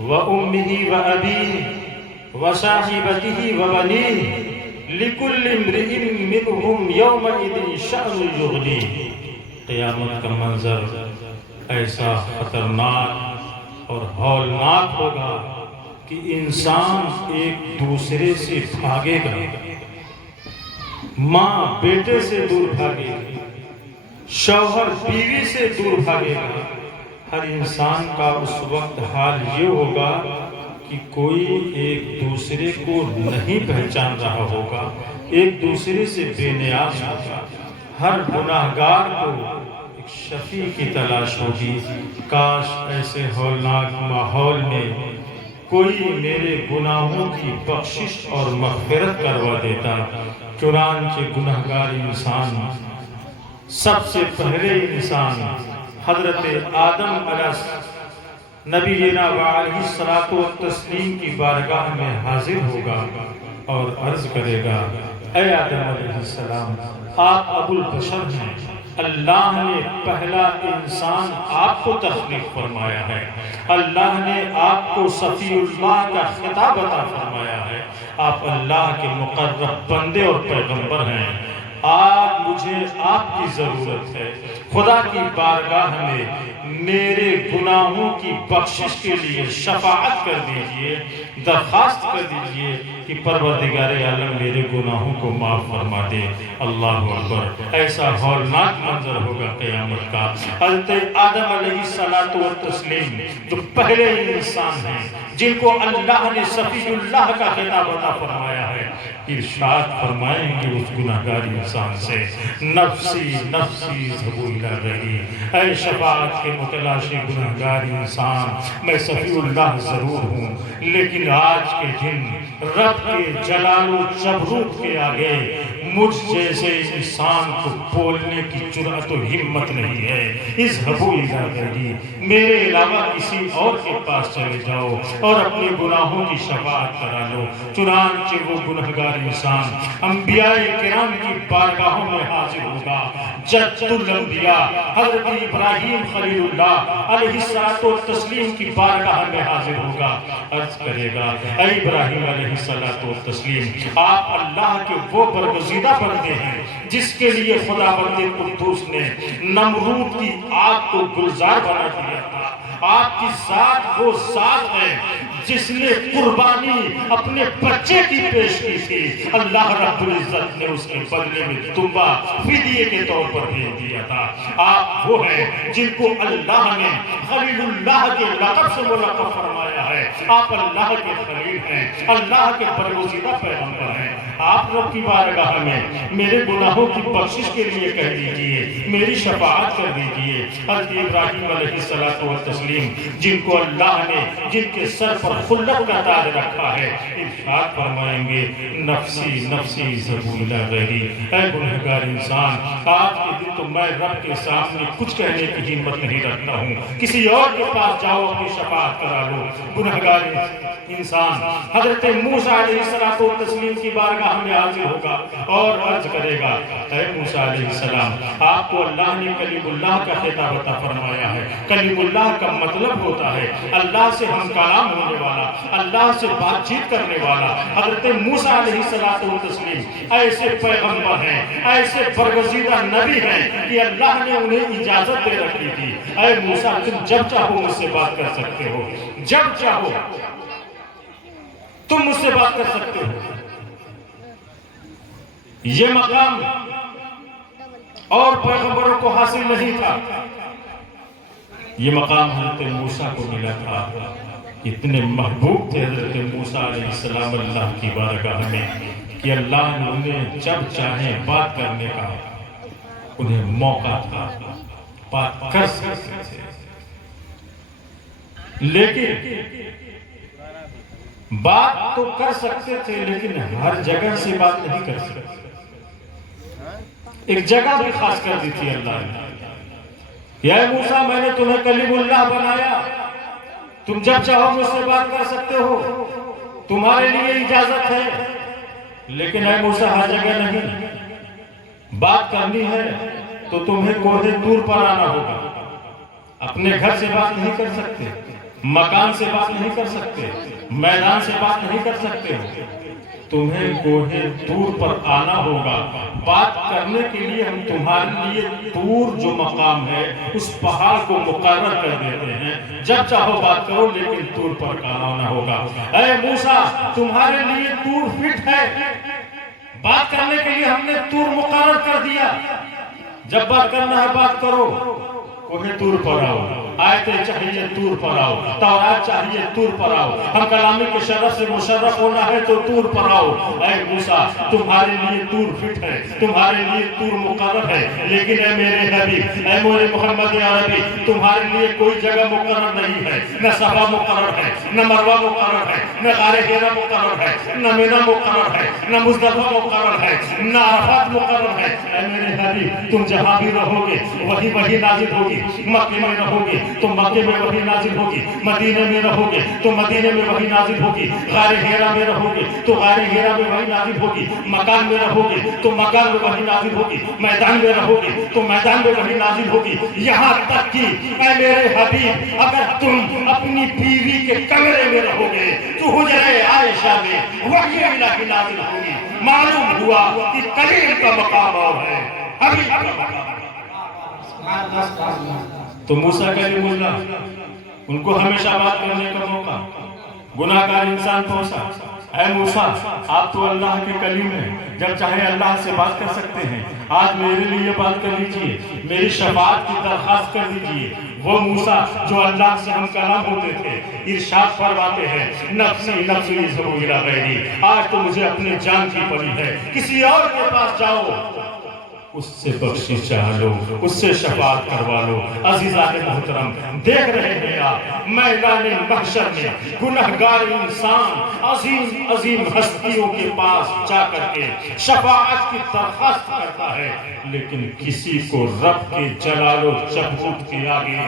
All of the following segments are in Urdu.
وأمه وأبيه وصاحبته وبنيه لكل امرئ منهم يومئذ شأن يغنيه۔ قیامت کا منظر ایسا خطرناک اور ہولناک ہوگا کہ انسان ایک دوسرے سے بھاگے گا، ماں بیٹے سے دور بھاگے گی، شوہر بیوی سے دور بھاگے گا۔ ہر انسان کا اس وقت حال یہ ہوگا کہ کوئی ایک دوسرے کو نہیں پہچان رہا ہوگا، ایک دوسرے سے بے نیاز ہوگا۔ ہر گناہگار کو ایک شفیع کی تلاش ہوگی۔ کاش ایسے ہولناک ماحول میں کوئی میرے گناہوں کی بخشش اور مغفرت کروا دیتا۔ چنانچہ گناہگار انسان، سب سے پہلے انسان حضرت آدم علیہ نبینا علیہ الصلوۃ والتسلیم کی بارگاہ میں حاضر ہوگا اور عرض کرے گا، اے آدم علیہ السلام، آپ ابو البشر ہیں، اللہ نے پہلا انسان آپ کو تخلیق فرمایا ہے، اللہ نے آپ کو صفی اللہ کا خطاب عطا فرمایا ہے، آپ اللہ کے مقرب بندے اور پیغمبر ہیں۔ آج مجھے آپ کی ضرورت ہے، خدا کی بارگاہ میں میرے گناہوں کی بخشش کے لیے شفاعت کر دیجئے، درخواست کر دیجئے کہ پروردگار عالم میرے گناہوں کو معاف فرما دے۔ اللہ اکبر، ایسا ہولناک منظر ہوگا قیامت کا۔ حضرت آدم علیہ الصلوۃ والتسلیم جو پہلے انسان ہیں، جن کو اللہ نے صفی اللہ کا خطاب عطا فرمایا ہے، ارشاد فرمائیں گے اس گناہگار انسان سے، نفسی نفسی ذهبوا الی غیری، اے شفاعت کے متلاشی گناہگار انسان، میں صفی اللہ ضرور ہوں، لیکن آج کے دن رب کے جلال و جبروت کے آگے مجھ جیسے انسان کو بولنے کی جرأت و ہمت نہیں ہے۔ اذهبوا الی غیری، میرے علاوہ کسی اور کے پاس چلے جاؤ اور اپنے گناہوں کی شفاعت کرا لو۔ چنانچہ وہ گنہگار انسان انبیاء کرام کی بارگاہوں میں حاضر ہوگا۔ جد الانبیاء حضرت ابراہیم خلیل اللہ علیہ الصلوۃ والتسلیم کی بارگاہ میں حاضر ہوگا، عرض کرے گا، اے ابراہیم علیہ الصلوۃ والتسلیم، آپ اللہ کے وہ برگزیدہ بندے ہیں جس کے لیے خدا بند قدوس نے نمرود کی آگ کو گلزار بنا دیا تھا۔ آپ کی ذات وہ ذات ہے جس نے قربانی اپنے بچے کی پیش کی تھی، اللہ رب العزت نے اس کے بدلے میں دمبا فدیے کے طور پر بھیج دیا تھا۔ آپ وہ ہیں جن کو اللہ نے خلیل اللہ کے لقب سے ملقب فرمایا ہے۔ آپ اللہ کے خلیل ہیں، اللہ کے برگزیدہ پیغمبر ہیں۔ آپ رب کی بارگاہ میں میرے گناہوں کی بخشش کے لیے کہہ دیجئے، میری شفاعت کر دیجئے۔ حضرت ابراہیم علیہ الصلوۃ والتسلیم، جن کو اللہ نے جن کے سر پر خلت کا تاج رکھا ہے، ارشاد فرمائیں گے، نفسی نفسی ذهبوا الی غیری، اے گنہگار انسان، آج کے دن تو میں رب کے سامنے کچھ کہنے کی ہمت نہیں رکھتا ہوں، کسی اور کے پاس جاؤ اپنی شفاعت کرا لو۔ گنہگار انسان حضرت موسیٰ علیہ الصلوۃ والتسلیم کی بارگاہ میں حاضر ہوگا اور عرض کرے گا، اے موسیٰ علیہ السلام، آپ کو اللہ نے کلیم اللہ کا خطاب عطا فرمایا ہے۔ کلیم اللہ کا مطلب ہوتا ہے اللہ سے ہم کلام ہونے والا، اللہ سے بات چیت کرنے والا۔ حضرت موسیٰ علیہ الصلوۃ والتسلیم ایسے پیغمبر ہیں، ایسے برگزیدہ نبی ہیں کہ اللہ نے انہیں اجازت دے رکھی تھی، اے موسیٰ تم جب چاہو مجھ سے بات کر سکتے ہو، جب چاہو تم مجھ سے بات کر سکتے ہو۔ یہ مقام اور پیغمبروں کو حاصل نہیں تھا، یہ مقام حضرت موسیٰ کو ملا تھا۔ اتنے محبوب تھے حضرت موسیٰ علیہ السلام اللہ کی بارگاہ میں کہ اللہ نے انہیں جب چاہیں بات کرنے کا انہیں موقع تھا، بات کر سکتے تھے، لیکن بات تو کر سکتے تھے لیکن ہر جگہ سے بات نہیں کر سکتے۔ ایک جگہ بھی خاص کر دی تھی اللہ نے، یا موسیٰ میں نے تمہیں کلیم اللہ بنایا، تم جب چاہو مجھ سے بات کر سکتے ہو، تمہارے لیے اجازت ہے، لیکن اے موسیٰ ہر جگہ نہیں، بات کرنی ہے تو تمہیں کوہ طور پر آنا ہوگا، اپنے گھر سے بات نہیں کر سکتے، مکان سے بات نہیں کر سکتے، میدان سے بات نہیں کر سکتے، تمہیں کوہ طور پر آنا ہوگا۔ بات کرنے کے لیے ہم تمہارے لیے طور جو مقام ہے اس پہاڑ کو مقرر کر دیتے ہیں، جب چاہو بات کرو لیکن طور پر آنا ہوگا۔ اے موسیٰ تمہارے لیے طور فٹ ہے، بات کرنے کے لیے ہم نے طور مقرر کر دیا، جب بات کرنا ہے بات کرو، کوہ طور پر آؤ، آیتیں چاہیے طور پر آؤ، تورات چاہیے طور پر آؤ، ہم کلامی کے شرف سے مشرف ہونا ہے تو طور پر آؤ۔ اے موسیٰ تمہارے لیے طور فٹ ہے، تمہارے لیے طور مقرر ہے، لیکن اے میرے حبیب، اے میرے محمد عربی، تمہارے لیے کوئی جگہ مقرر نہیں ہے، نہ صفا مقرر ہے، نہ مروہ مقرر ہے، نہ غار حرا مقرر ہے، نہ مینا مقرر ہے، نہ مزدلفہ مقرر ہے، نہ عرفات مقرر ہے۔ اے میرے حبیب تم جہاں بھی رہو گے وہی نازل ہوگی، مکے میں رہو گے تو مکے میں وہی نازل ہوگی، مدینے میں رہو گے تو مدینے میں وہی نازل ہوگی، غار حرا میں رہو گے تو غار حرا میں وہی نازل ہوگی، مکان میں رہو گے تو مکان میں وہی نازل ہوگی، میدان میں رہو گے تو میدان میں وہی نازل ہوگی، یہاں تک کہ اے میرے حبیب اگر تم اپنی بیوی کے کمرے میں رہو گے تو حجرہ عائشہ میں وحی الہی نازل ہوگی۔ معلوم ہوا کہ کلیم کا مقام اور ہے، حبیب کا مقام۔ تو موسیٰ کلیم اللہ، ان کو ہمیشہ بات کرنے کا موقع، گناہگار انسان پہنچا۔ اے موسیٰ آپ تو اللہ کے کلیم ہیں، جب چاہے اللہ سے بات کر سکتے ہیں، آج میرے لیے بات کر لیجئے، میری شفاعت کی درخواست کر دیجئے۔ وہ موسیٰ جو اللہ سے ہم کلام ہوتے تھے، ارشاد فرماتے ہیں نفسی نفسی اذهبوا الی غیری، آج تو مجھے اپنے جان کی پڑی ہے، کسی اور کے پاس جاؤ، اس سے بخشش چاہ لو، اس سے شفاعت کروا لو۔ عزیزان محترم دیکھ رہے ہیں آپ میدان محشر میں گنہگار انسان عظیم عظیم ہستیوں کے پاس جا کر کے شفاعت کی درخواست کرتا ہے، لیکن کسی کو رب کے جلال و جبروت کے آگے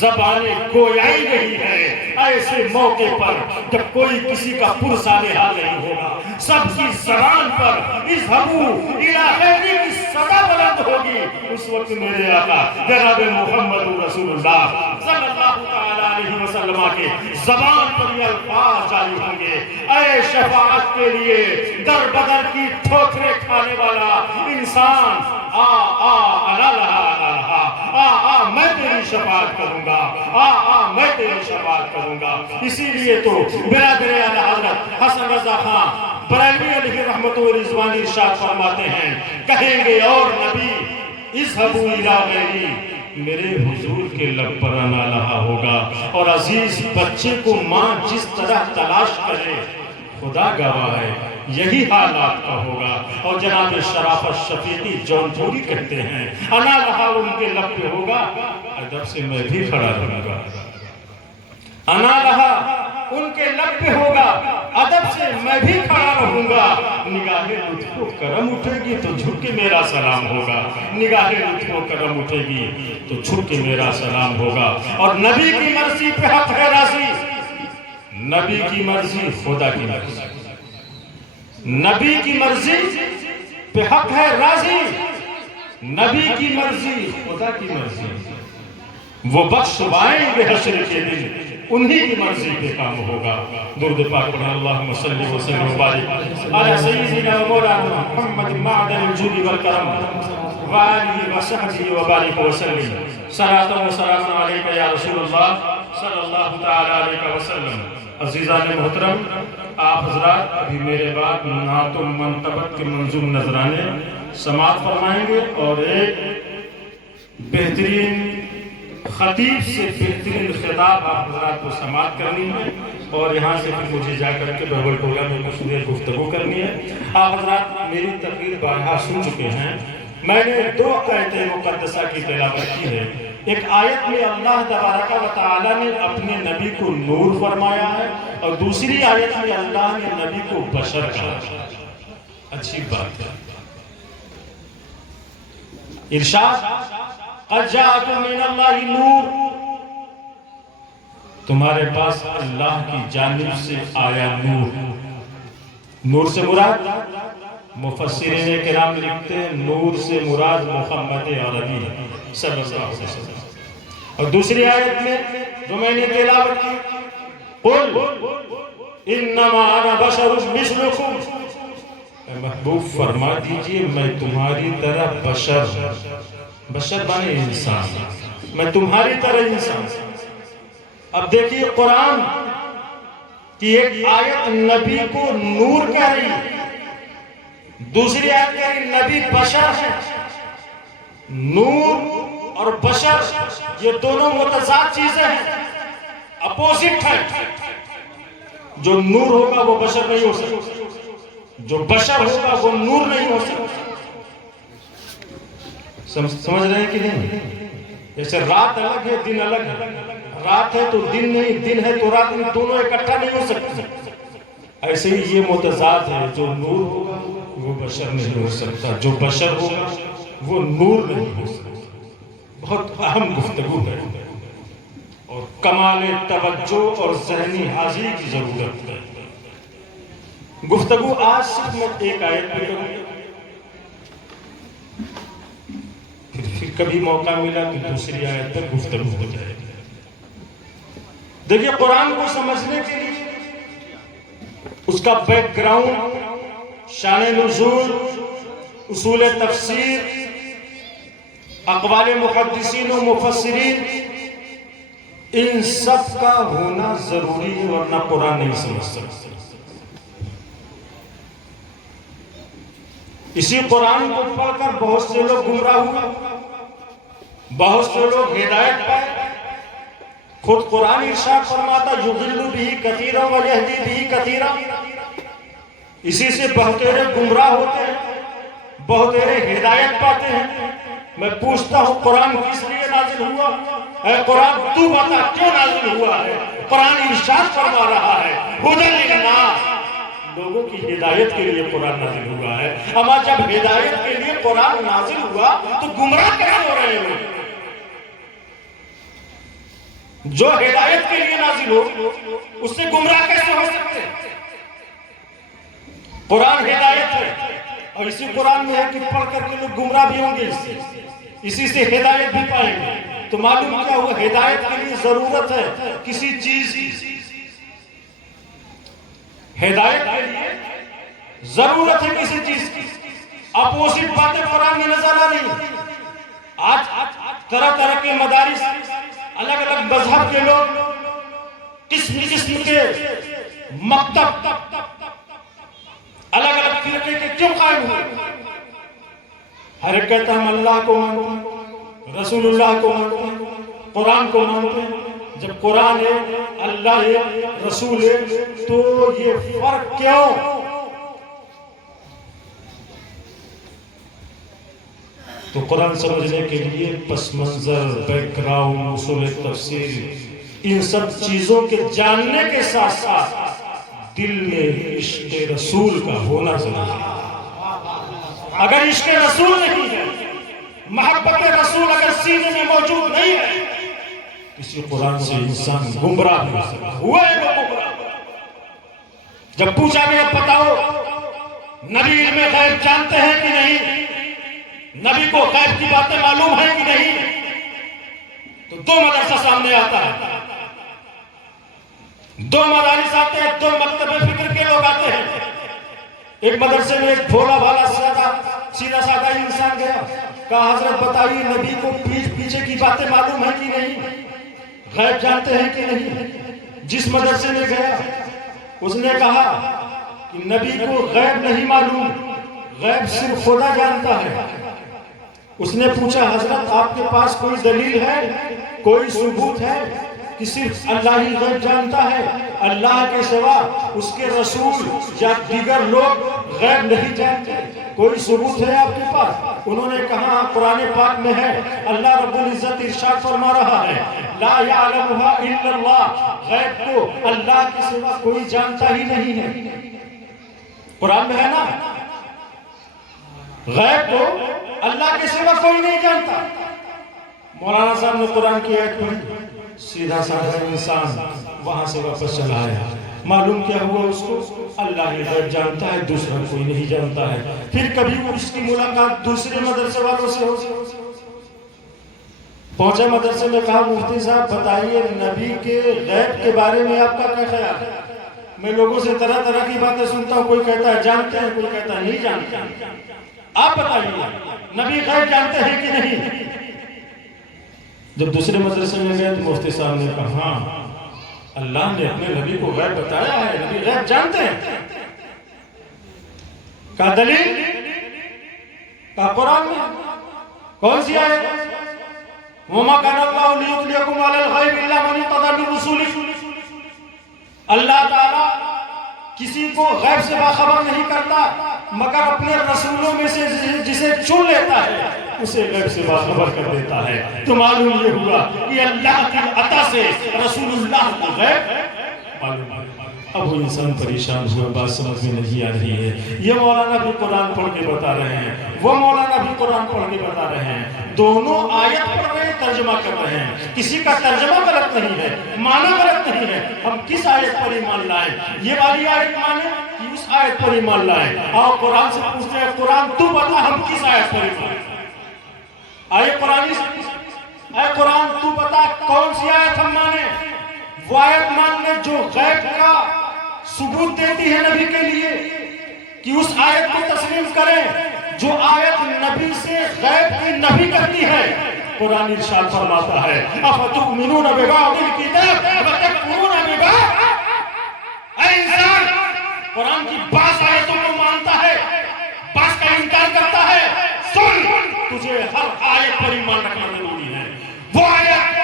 زبانیں گویائی نہیں ہے۔ ایسے موقع پر جب کوئی کسی کا پرسالہ نہیں ہوگا، سب کی زبان پر اذهبوا الی غیری کی صدا بلند ہوگی، اس وقت میرے آقا جناب محمد رسول اللہ صلی اللہ علیہ وسلم کے زبان پر یہ الفاظ جاری ہوں گے، اے شفاعت کے لیے در بدر کی ٹھوکریں کھانے والا انسان، آ آ انا لہا انا لہا، آ میں تیری شفاعت کروں گا، آ میں تیری شفاعت کروں گا۔ اسی لیے تو برادر اعلی حضرت حسن رضا خان بریلوی علیہ رحمت و رضوان ارشاد فرماتے ہیں، کہیں گے اور نبی اذهبوا الی غیری، میرے حضور کے لب پر انا لہا ہوگا، اور عزیز بچے کو ماں جس طرح تلاش کرے خدا گواہ ہے یہی حالات کا ہوگا۔ اور جناب شرافت شفیقی جون پوری کہتے ہیں انا لہا ان کے لب پہ ہوگا، ادب سے میں بھی کھڑا رہوں گا۔ انا لہا ان کے لب پہ ہوگا، ادب سے میں بھی کھڑا رہوں گا۔ نگاہ لطف و کرم اٹھے گی تو جھک کے میرا سلام ہوگا، نگاہ لطف و کرم اٹھے گی تو جھک کے میرا سلام ہوگا۔ اور نبی کی مرضی پہ حق ہے راضی، نبی کی مرضی خدا کی مرضی، نبی کی مرضی پہ حق ہے راضی، نبی کی مرضی خدا کی مرضی، وہ بخشوائیں گے حشر کے دن، انہی کی مرضی پہ کام ہوگا۔ درود پاک پڑھیں اللہم صلی وسلم وبارک علی سیدنا و مولانا محمد معدن الجود والکرم وآلہ وصحبہ وبارک وسلم۔ صلاۃ و سلام علیکہ یا رسول اللہ صلی اللہ تعالی علیہ وسلم۔ عزیزان محترم آپ حضرات ابھی میرے بعد نعت و منقبت کے منظوم نذرانے سماعت فرمائیں گے، اور ایک بہترین خطیب سے بہترین خطاب آپ حضرات کو سماعت کرنی ہے، اور یہاں سے پھر مجھے جا کر کے بہبل ٹولہ میں کچھ دیر گفتگو کرنی ہے۔ آپ حضرات میری تقریر بارہا سن چکے ہیں، میں نے دو آیت مقدسہ کی تلاوت کی ہے۔ ایک آیت میں اللہ تبارک و تعالیٰ نے اپنے نبی کو نور فرمایا ہے، اور دوسری آیت میں اللہ نے نبی کو بشر کہا ہے۔ اچھی بات ہے۔ ارشاد قد جاءکم من اللہ نور، تمہارے پاس اللہ کی جانب سے آیا نور۔ نور سے مراد مفسرین کرام لکھتے ہیں نور سے مراد محمد عربی صلی اللہ علیہ وسلم۔ اور دوسری آیت میں جو میں نے تلاوت کی، قل انما انا بشر مثلکم، اے محبوب فرما دیجئے میں تمہاری طرح بشر بنے انسان، میں تمہاری طرح انسان۔ اب دیکھیے قرآن کی ایک آیت نبی کو نور کہہ رہی ہے، دوسری آیت کہہ رہی نبی بشر ہے۔ نور اور بشر یہ دونوں متضاد چیزیں ہیں، اپوزٹ ہیں۔ جو نور ہوگا وہ بشر نہیں ہو سکتا، جو بشر ہوگا وہ نور نہیں ہو سکتا۔ سمجھ رہے ہیں کہ نہیں؟ جیسے رات الگ ہے دن الگ ہے، رات ہے تو دن نہیں، دن ہے تو رات نہیں، دونوں اکٹھا نہیں ہو سکتے۔ ایسے ہی یہ متضاد ہے، جو نور ہوگا وہ بشر نہیں ہو سکتا، جو بشر ہوگا وہ نور نہیں ہو سکتا۔ بہت اہم گفتگو ہے اور کمال توجہ اور ذہنی حاضری کی ضرورت ہے۔ گفتگو آج صرف میں ایک آیت پہ کروں، پھر کبھی موقع ملا تو دوسری آیت پر گفتگو ہو جائے گی۔ دیکھیے قرآن کو سمجھنے کے لیے اس کا بیک گراؤنڈ، شان نزول، اصول تفسیر، اقوال محدثین و مفسرین، ان سب کا ہونا ضروری ہے، ورنہ قرآن نہیں سمجھ سکتے۔ اسی قرآن کو پڑھ کر بہت سے لوگ گمراہ ہوئے، بہت سے لوگ ہدایت پائے۔ خود قرآن ارشاد فرماتا یضل بہ کثیرا ویہدی بہ کثیرا، اسی سے بہتیرے گمراہ ہوتے ہیں، بہتیرے ہدایت پاتے ہیں۔ میں پوچھتا ہوں قرآن کس لیے نازل ہوا؟ اے قرآن تو بتا کیوں نازل ہوا ہے؟ قرآن ارشاد فرما رہا ہے ھدی للناس، لوگوں کی ہدایت کے لیے قرآن نازل ہوا ہے۔ اما جب ہدایت کے لیے قرآن نازل ہوا تو گمراہ کیسے ہو رہے ہیں؟ جو ہدایت کے لیے نازل ہو اس سے گمراہ کیسے ہو سکتے ہیں؟ قرآن ہدایت ہے، اور اسی قرآن میں ہے کہ پڑھ کر کے لوگ گمراہ بھی ہوں گے، اسی سے ہدایت بھی پائیں گے۔ تو معلوم کیا ہوا؟ ہدایت کے لیے ضرورت ہے کسی چیز کی، ہدایت کے لیے ضرورت ہے کسی چیز کی۔ اپوزٹ باتیں قرآن میں نظر آ رہی ہیں۔ آج طرح طرح کے مدارس، الگ الگ مذہب کے لوگ، قسم قسم کے مکتب، الگ الگ فرقے کے کیوں قائم ہوئے؟ ہر ایک کہتا ہم اللہ کو مانتے ہیں، رسول اللہ کو مانتے ہیں، قرآن کو مانتے ہیں۔ جب قرآن ہے، اللہ ہے، رسول ہے، تو یہ فرق کیوں؟ تو قرآن سمجھنے کے لیے پس منظر، بیک گراؤنڈ، اصول تفسیر، ان سب چیزوں کے جاننے کے ساتھ ساتھ دل میں عشق رسول کا ہونا ضروری ہے۔ اگر عشق رسول نہیں ہے، محبت رسول اگر سینے میں موجود نہیں ہے، کسی قرآن سے انسان گمراہ ہو سکتا ہوا ہے، وہ گمراہ۔ جب پوچھا گیا بتاؤ نبی علم غیب جانتے ہیں کہ نہیں، نبی کو غیب کی باتیں معلوم ہیں کہ نہیں، تو دو مدرسہ سامنے آتا ہے، دو مدارس آتے ہیں، دو مکتب فکر کے لوگ آتے ہیں۔ ایک مدرسے میں ایک بھولا بھالا سیدھا سادہ انسان گیا، کہا حضرت بتائیے نبی کو پیچھے کی باتیں معلوم ہیں کہ نہیں، غیب جانتے ہیں کہ نہیں؟ جس مدرسے میں گیا اس نے کہا کہ نبی کو غیب نہیں معلوم، غیب صرف خدا جانتا ہے۔ اس نے پوچھا حضرت آپ کے پاس کوئی دلیل ہے، کوئی ثبوت ہے کہ صرف اللہ ہی غیب جانتا ہے، اللہ کے سوا اس کے رسول یا دیگر لوگ غیب نہیں جانتے؟ کوئی ثبوت ہے آپ کے پاس؟ انہوں نے کہا قرآن پاک میں ہے، اللہ رب العزت ارشاد فرما رہا ہے لا یعلمها الا اللہ، غیب کو اللہ کے سوا کوئی جانتا ہی نہیں ہے۔ قرآن میں ہے نا، غیب کو اللہ کے سوا کوئی نہیں جانتا۔ مولانا صاحب نے قرآن کی آیت پڑھی، سیدھا سادہ انسان وہاں سے واپس چلا آیا۔ معلوم کیا ہوا اس کو؟ اللہ ہی غیب جانتا ہے، دوسرا کوئی نہیں جانتا ہے۔ پھر کبھی وہ اس کی ملاقات دوسرے مدرسے والوں سے ہو، پہنچے مدرسے میں، کہا مفتی صاحب بتائیے نبی کے غیب کے بارے میں آپ کا کیا خیال ہے؟ میں لوگوں سے طرح طرح کی باتیں سنتا ہوں، کوئی کہتا ہے جانتے ہیں، کوئی کہتا ہے نہیں جانتے ہیں، آپ بتائیے نبی غیب جانتے ہیں کہ نہیں؟ جب دوسرے مدرسے میں گئے تو مفتی صاحب نے کہا ہاں اللہ نے اپنے نبی کو غیب بتایا ہے، نبی غیب جانتے ہیں۔ کہا دلیل؟ کہا قرآن میں۔ کون سی آیت؟ وَمَا كَانَ اللَّهُ لِيُطْلِعَكُمْ عَلَى الْغَيْبِ إِلَّا مَنِ ارْتَضَىٰ مِن رُّسُولِهِ، اللہ تعالیٰ کسی کو غیب سے باخبر نہیں کرتا مگر اپنے رسولوں میں سے جسے چن لیتا ہے اسے غیب سے باخبر کر دیتا ہے۔ تو معلوم یہ ہوا کہ اللہ کی عطا سے رسول اللہ کو غیب معلوم ہے۔ اب وہ انسان پریشان ہوا، بات سمجھ میں نہیں آ رہی ہے۔ یہ مولانا بھی قرآن پڑھ کے بتا رہے ہیں، وہ مولانا بھی قرآن پڑھ کے بتا رہے ہیں، دونوں آیت پڑھ رہے ہیں، ترجمہ کر رہے ہیں، کسی کا ترجمہ غلط نہیں ہے، معنی غلط نہیں ہے۔ ہم کس آیت پر ایمان لائیں؟ یہ والی آیت مانیں کہ اس آیت پر ایمان لائیں؟ اور قرآن سے پوچھتے ہیں قرآن تو بتا ہم کس آیت پر ایمان لائیں؟ آیت قرآنی سے اے قرآن تو بتا کون سی آیت ہم مانیں؟ وہ آیت ماننے جو غیب کا ثبوت دیتی ہے نبی کے لیے کہ اس آیت کو تسلیم کریں جو آیت نبی سے غیب کی نفی کرتی ہے۔ قرآن ارشاد فرماتا ہے اَفَتُؤْمِنُونَ بِبَعْضِ الْكِتَابِ وَتَكْفُرُونَ بِبَعْضٍ۔ اے انسان قرآن کی بعض آیتوں کو مانتا ہے، بعض کا انکار کرتا ہے، سن تجھے ہر آیت پر ایمان رکھنا ضروری ہے۔ وہ آیت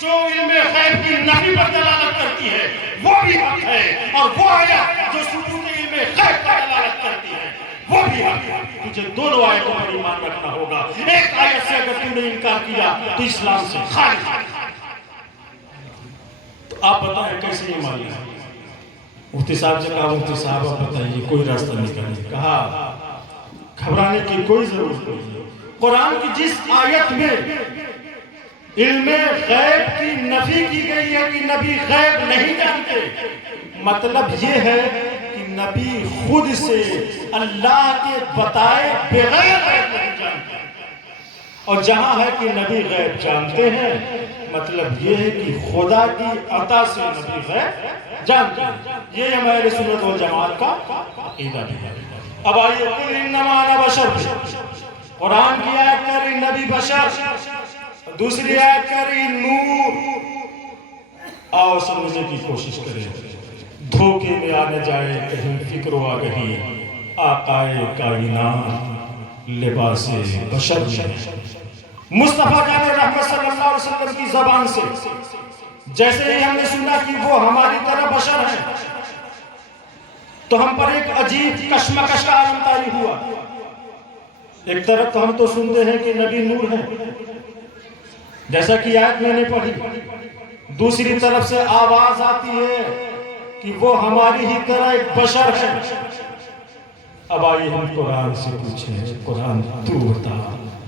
جو علم غیب کی نفی پر دلالت کرتی ہے وہ بھی حق ہے، اور وہ آیت جو ثبوت علم غیب پر دلالت کرتی ہے وہ بھی حق ہے۔ تجھے دونوں آیتوں پر ایمان رکھنا ہوگا۔ ایک آیت سے اگر تم نے انکار کیا تو اسلام سے خارج ہے۔ تو آپ بتائیں کیسے ایمان لیں؟ مفتی صاحب سے کہا مفتی صاحب آپ بتائیے کوئی راستہ نکالیں۔ کہا گھبرانے کی کوئی ضرورت نہیں، قرآن کی جس آیت میں علم غیب کی نفی کی گئی ہے کہ نبی غیب نہیں جانتے، مطلب یہ ہے کہ نبی خود سے اللہ کے بتائے بغیر غیب نہیں جانتے، اور جہاں ہے کہ نبی غیب جانتے ہیں مطلب یہ ہے کہ خدا کی عطا سے نبی غیب جانتے ہیں۔ یہ ہمارے سنت والجماعت کا عقیدہ بھی ہے۔ اب آئیے قُلْ إِنَّمَا أَنَا بَشَرٌ، قرآن کی آیت کہہ رہی نبی بشر، دوسری آیت کہہ رہی نور۔ آؤ سمجھنے کی کوشش کریں، دھوکے میں آ نہ جائے کہیں فکر و آگہی، آقائے کائنات لباس بشر میں مصطفیٰ جان رحمت صلی اللہ علیہ وسلم کی زبان سے جیسے ہی ہم نے سنا کہ وہ ہماری طرح بشر ہیں تو ہم پر ایک عجیب کشمکش کا عالم طاری ہوا۔ ایک طرف تو ہم تو سنتے ہیں کہ نبی نور ہے جیسا کہ آیت میں نے پڑھی، دوسری طرف سے آواز آتی ہے کہ وہ ہماری ہی طرح ایک بشر ہے۔ اب آئیے ہم قرآن سے پوچھیں، قرآن تو بتا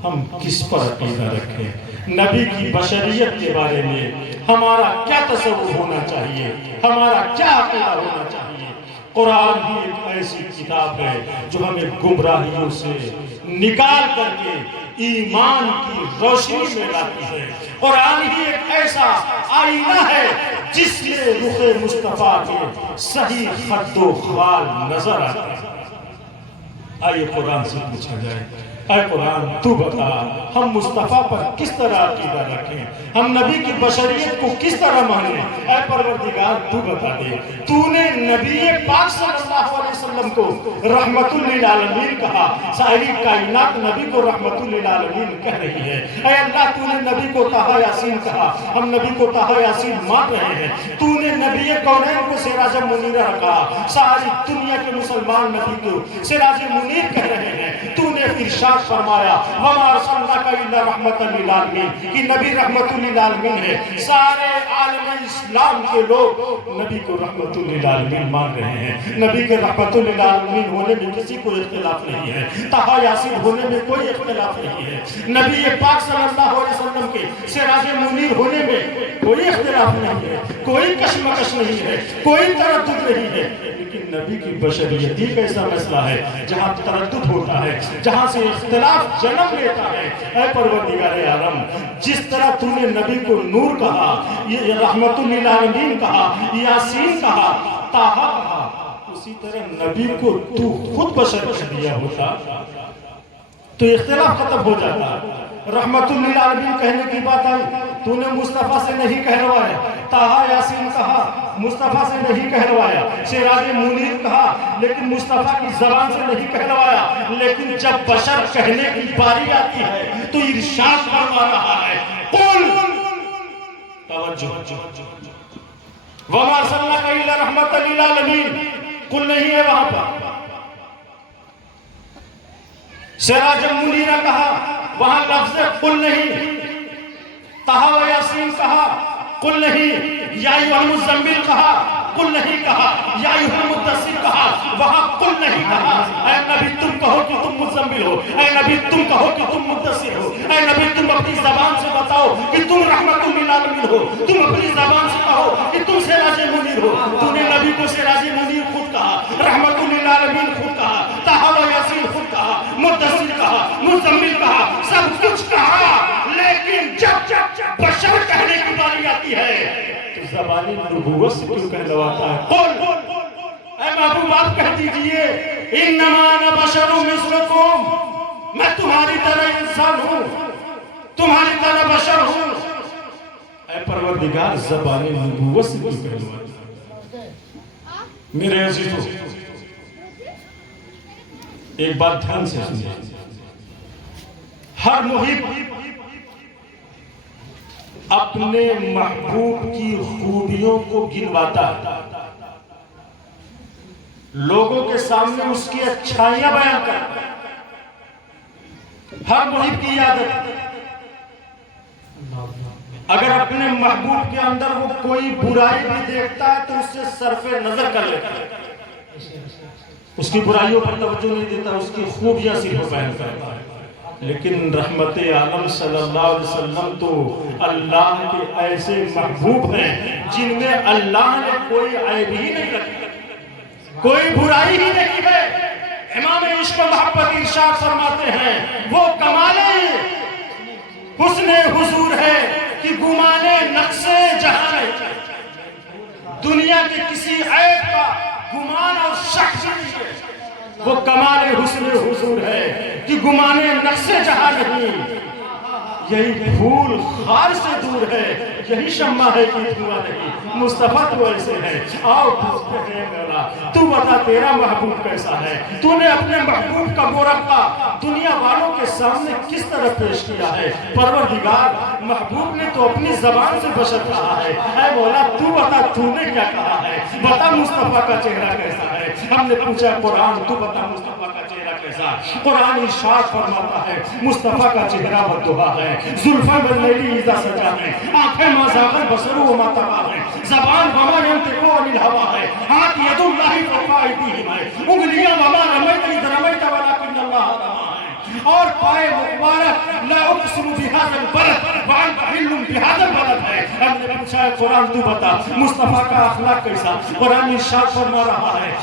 ہم کس پر عقیدہ رکھیں؟ نبی کی بشریت کے بارے میں ہمارا کیا تصور ہونا چاہیے، ہمارا کیا عقیدہ ہونا چاہیے؟ قرآن ہی ایک ایسی کتاب ہے جو ہمیں گمراہیوں سے نکال کر کے ایمان کی روشنی میں لاتی ہے۔ قرآن ہی ایک ایسا آئینہ ہے جس میں رخ مصطفیٰ کے صحیح خط و خال نظر آتا ہے۔ آئیے قرآن سے پوچھا جائے، اے قرآن تو بتا ہم مصطفیٰ پر کس طرح عقیدہ رکھیں، ہم نبی کی بشریت کو کس طرح مانیں؟ اے پروردگار تو بتا دے، تو نے نبی پاک صلی اللہ علیہ وسلم کو رحمت للعالمین کہا، ساری کائنات نبی کو رحمت للعالمین کہہ رہی ہے۔ اے اللہ تو نے نبی کو طٰہٰ یاسین کہا، ہم نبی کو طٰہٰ یاسین مان رہے ہیں۔ تو نے نبی کونین کو سراج منیرہ کہا، ساری دنیا کے مسلمان نبی کو سراج منیر کہہ رہے ہیں۔ تو نے ارشاد فرمایا وَمَا أَرْسَلْنَاكَ إِلَّا رَحْمَةً لِلْعَالَمِينَ کہ نبی رحمت للعالمین ہے۔ سارے عالم اسلام کے لوگ نبی کو رحمت للعالمین مان رہے ہیں۔ نبی کے رحمت للعالمین ہونے میں کسی کو اختلاف نہیں ہے، طٰہٰ یاسین ہونے میں کوئی اختلاف نہیں ہے، نبی پاک صلی اللہ علیہ وسلم کے سراج منیر ہونے میں کوئی اختلاف نہیں ہے، کوئی کشمکش نہیں ہے، کوئی تردد نہیں ہے، لیکن نبی کی بشریت ہی ایسا مسئلہ ہے جہاں تردد ہوتا ہے، جہاں سے اختلاف جنم لیتا ہے۔ اے پروردگار عالم، جس طرح تو نے نبی کو نور کہا، یہ رحمت للعالمین کہا، یاسین کہا، طٰہٰ کہا، اسی طرح نبی کو تو خود بشر کہہ دیا ہوتا تو اختلاف ختم ہو جاتا۔ رحمت للعالمین کہنے کی بات آئی، تو نے مصطفیٰ سے نہیں کہلوایا، طٰہٰ یاسین کہا، مصطفیٰ سے نہیں کہلوایا، سراج منیر کہا، لیکن مصطفیٰ کی زبان سے نہیں کہلوایا، لیکن جب بشر کہنے کی باری آتی ہے تو ارشاد فرما رہا ہے، قل، توجہ، وَمَا أَرْسَلْنَاكَ إِلَّا رَحْمَةً لِلْعَالَمِينَ، قل نہیں ہے وہاں پر۔ سراج منیر کہا، وہاں لفظ قل نہیں، طٰہٰ و یاسین کہا، قل نہیں، یا ایھا المزمل کہا، قل نہیں کہا، یا ایھا المدثر کہا، وہاں قل نہیں کہا۔ اے نبی تم کہو کہ تم مزمل ہو، اے نبی تم کہو کہ تم مدثر ہو، اے نبی تم اپنی زبان سے بتاؤ کہ تم رحمت للعالمین ہو، تم اپنی زبان سے کہو کہ تم سراج منیر ہو۔ تو نے نبی کو سراج منیر خود کہا، رحمت للعالمین خود کہا، طٰہٰ و یاسین خود کہا، مدثر کہا، مزمل کہا، سب کچھ کہا، لیکن جب بشر کہنے کی باری آتی ہے تو زبانی نبوت سے کیوں کہلواتا ہے؟ قل، اے محبوب آپ کہہ دیجئے، انما انا بشر مثلکم، میں تمہاری طرح انسان ہوں، تمہاری طرح بشر ہوں۔ اے پروردگار زبانی نبوت سے کیوں کہلواتا ہے؟ میرے عزیزوں، ایک بات دھیان سے سنیے، ہر محب اپنے محبوب کی خوبیوں کو گنواتا ہے، لوگوں کے سامنے اس کی اچھائیاں بیان کرتا ہے۔ ہر محب کی عادت، اگر اپنے محبوب کے اندر وہ کوئی برائی بھی دیکھتا ہے تو اس سے صرف نظر کر لیتا ہے، اس کی برائیوں پر توجہ نہیں دیتا، اس کی خوبیاں صرف بیان کرتا ہے۔ لیکن رحمت عالم صلی اللہ علیہ وسلم تو اللہ کے ایسے محبوب ہیں جن میں اللہ نے کوئی عیب ہی نہیں رکھی، کوئی برائی ہی نہیں ہے۔ امام عشق و محبت ارشاد فرماتے ہیں، وہ کمال حسن حضور ہے کہ گمان نقص جہاں ہے، دنیا کے کسی عیب کا گمان اور شک نہیں ہے، وہ کمال حسن حضور ہے کہ گمان نقص جہاں نہیں، یہی پھول خار سے دور ہے، یہی شمع ہے کہ دھواں نہیں، مصطفیٰ تو ایسے ہے۔ آؤ پوچھتے ہیں مولا، تو بتا تیرا محبوب کیسا ہے؟ تو نے اپنے محبوب کا مرقع دنیا والوں کے سامنے کس طرح پیش کیا ہے؟ پروردگار، محبوب نے تو اپنی زبان سے بشر کہا ہے، اے مولا تو بتا تو نے کیا کہا ہے؟ بتا مصطفیٰ کا چہرہ کیسا ہے؟ ہم نے پوچھا قرآن، تو بتا مصطفیٰ کا چہرہ کیسا؟ قرآن ارشاد فرماتا ہے مصطفیٰ کا چہرہ بددعا ہے، زلفاں باللیل اذا سجا ہے، آنکھیں ما زاغ البصر وما طغیٰ ہے، زبان وما ینطق عن الہویٰ ہے، ہاتھ ید اللہ فوق ایدیہم ہے، انگلیاں وما رمیت اذ رمیت ولکن اللہ رمی ہے، اور پائے مبارک لا اقسم بہذا البلد وانت حل بہذا البلد ہے۔ ہم نے پوچھا ہے قرآن تو بتا مصطفیٰ کا اخلاق کیسا؟ قرآن ارشاد فرما رہا ہے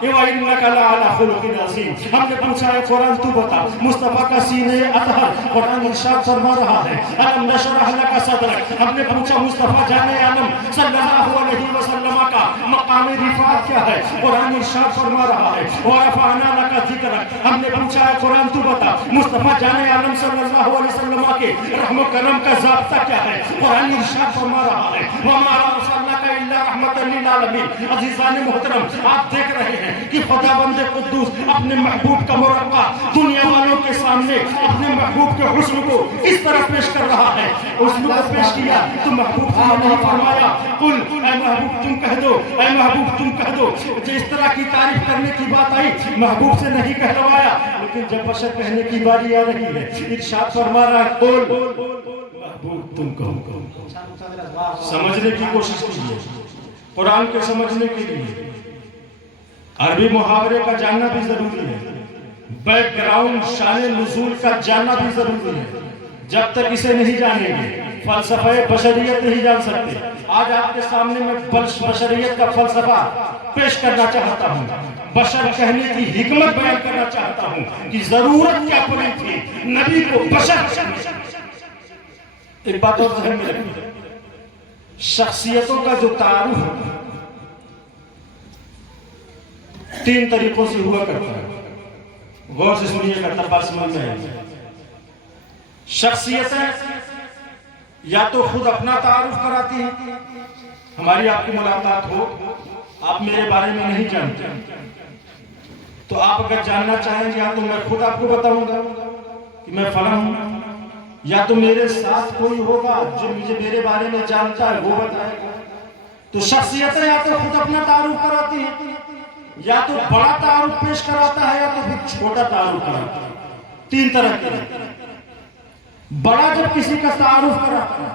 وَإِنَّكَ لَعَلَىٰ خُلُقٍ عَظِيمٍ۔ ہم نے پوچھا ہے قرآن تو بتا مصطفیٰ کا سینہ اطہر، قرآن ارشاد فرما رہا ہے أَلَمْ نَشْرَحْ لَكَ صَدْرَكَ۔ ہم نے پوچھا مصطفیٰ جان عالم صلی اللہ علیہ وسلم کا مقام رفعت کیا ہے؟ قرآن ارشاد فرما رہا ہے وَرَفَعْنَا لَكَ ذِكْرَكَ۔ ہم نے پوچھا ہے قرآن تو بتا مصطفیٰ جان عالم صلی اللہ علیہ وسلم کے رحم و کرم کا ضابطہ کیا ہے؟ قرآن ارشاد فرما رہا ہے وَمَا أَرْسَلْنَاكَ إِلَّا رَحْمَةً لِلْعَالَمِينَ۔ عزیزان محترم، آپ دیکھ رہے ہیں کہ خداوند قدوس اپنے محبوب کا مرقع دنیا والوں کے سامنے اپنے محبوب کے حسن کو اس طرح پیش کر رہا ہے۔ حسن کو پیش کیا تو محبوب نے نہیں فرمایا قل، اے محبوب تم کہہ دو، اے محبوب تم کہہ دو۔ اس طرح کی تعریف کرنے کی بات آئی محبوب سے نہیں کہلوایا، لیکن جب بشر کہنے کی باری آ رہی ہے ارشاد فرما رہا ہے قل، محبوب تم کہو۔ سمجھنے کی کوشش کیجیے، قرآن کے سمجھنے کے لیے عربی محاورے کا جاننا بھی ضروری ہے، بیک گراؤنڈ شان نزول کا جاننا بھی ضروری ہے۔ جب تک اسے نہیں جانیں گے فلسفہ بشریت نہیں جان سکتے. آج آپ کے سامنے میں بشریت کا فلسفہ پیش کرنا چاہتا ہوں. بشر کہنے کی حکمت بیان کرنا چاہتا ہوں کہ ضرورت کیا پڑی تھی نبی کو بشر. ایک بات اور ذہن میں رکھیں، شخصیتوں کا جو تعارف ہے 3 طریقوں سے ہوا کرتا ہے. غور سے سنیے گا تب بات سمجھ میں آئے گی. شخصیتیں یا تو خود اپنا تعارف کراتی ہیں، ہماری آپ کی ملاقات ہو، آپ میرے بارے میں نہیں جانتے تو آپ اگر جاننا چاہیں گے یا تو میں خود آپ کو بتاؤں گا کہ میں فلاں ہوں، یا تو میرے ساتھ کوئی ہوگا جو مجھے میرے بارے میں جانتا ہے وہ بتائے گا. تو شخصیتیں یا تو خود اپنا تعارف کراتی ہیں، یا تو بڑا تعارف پیش کراتا ہے، یا تو پھر چھوٹا تعارف کراتا ہے. 3 طرح کے. بڑا جب کسی کا تعارف کراتا ہے،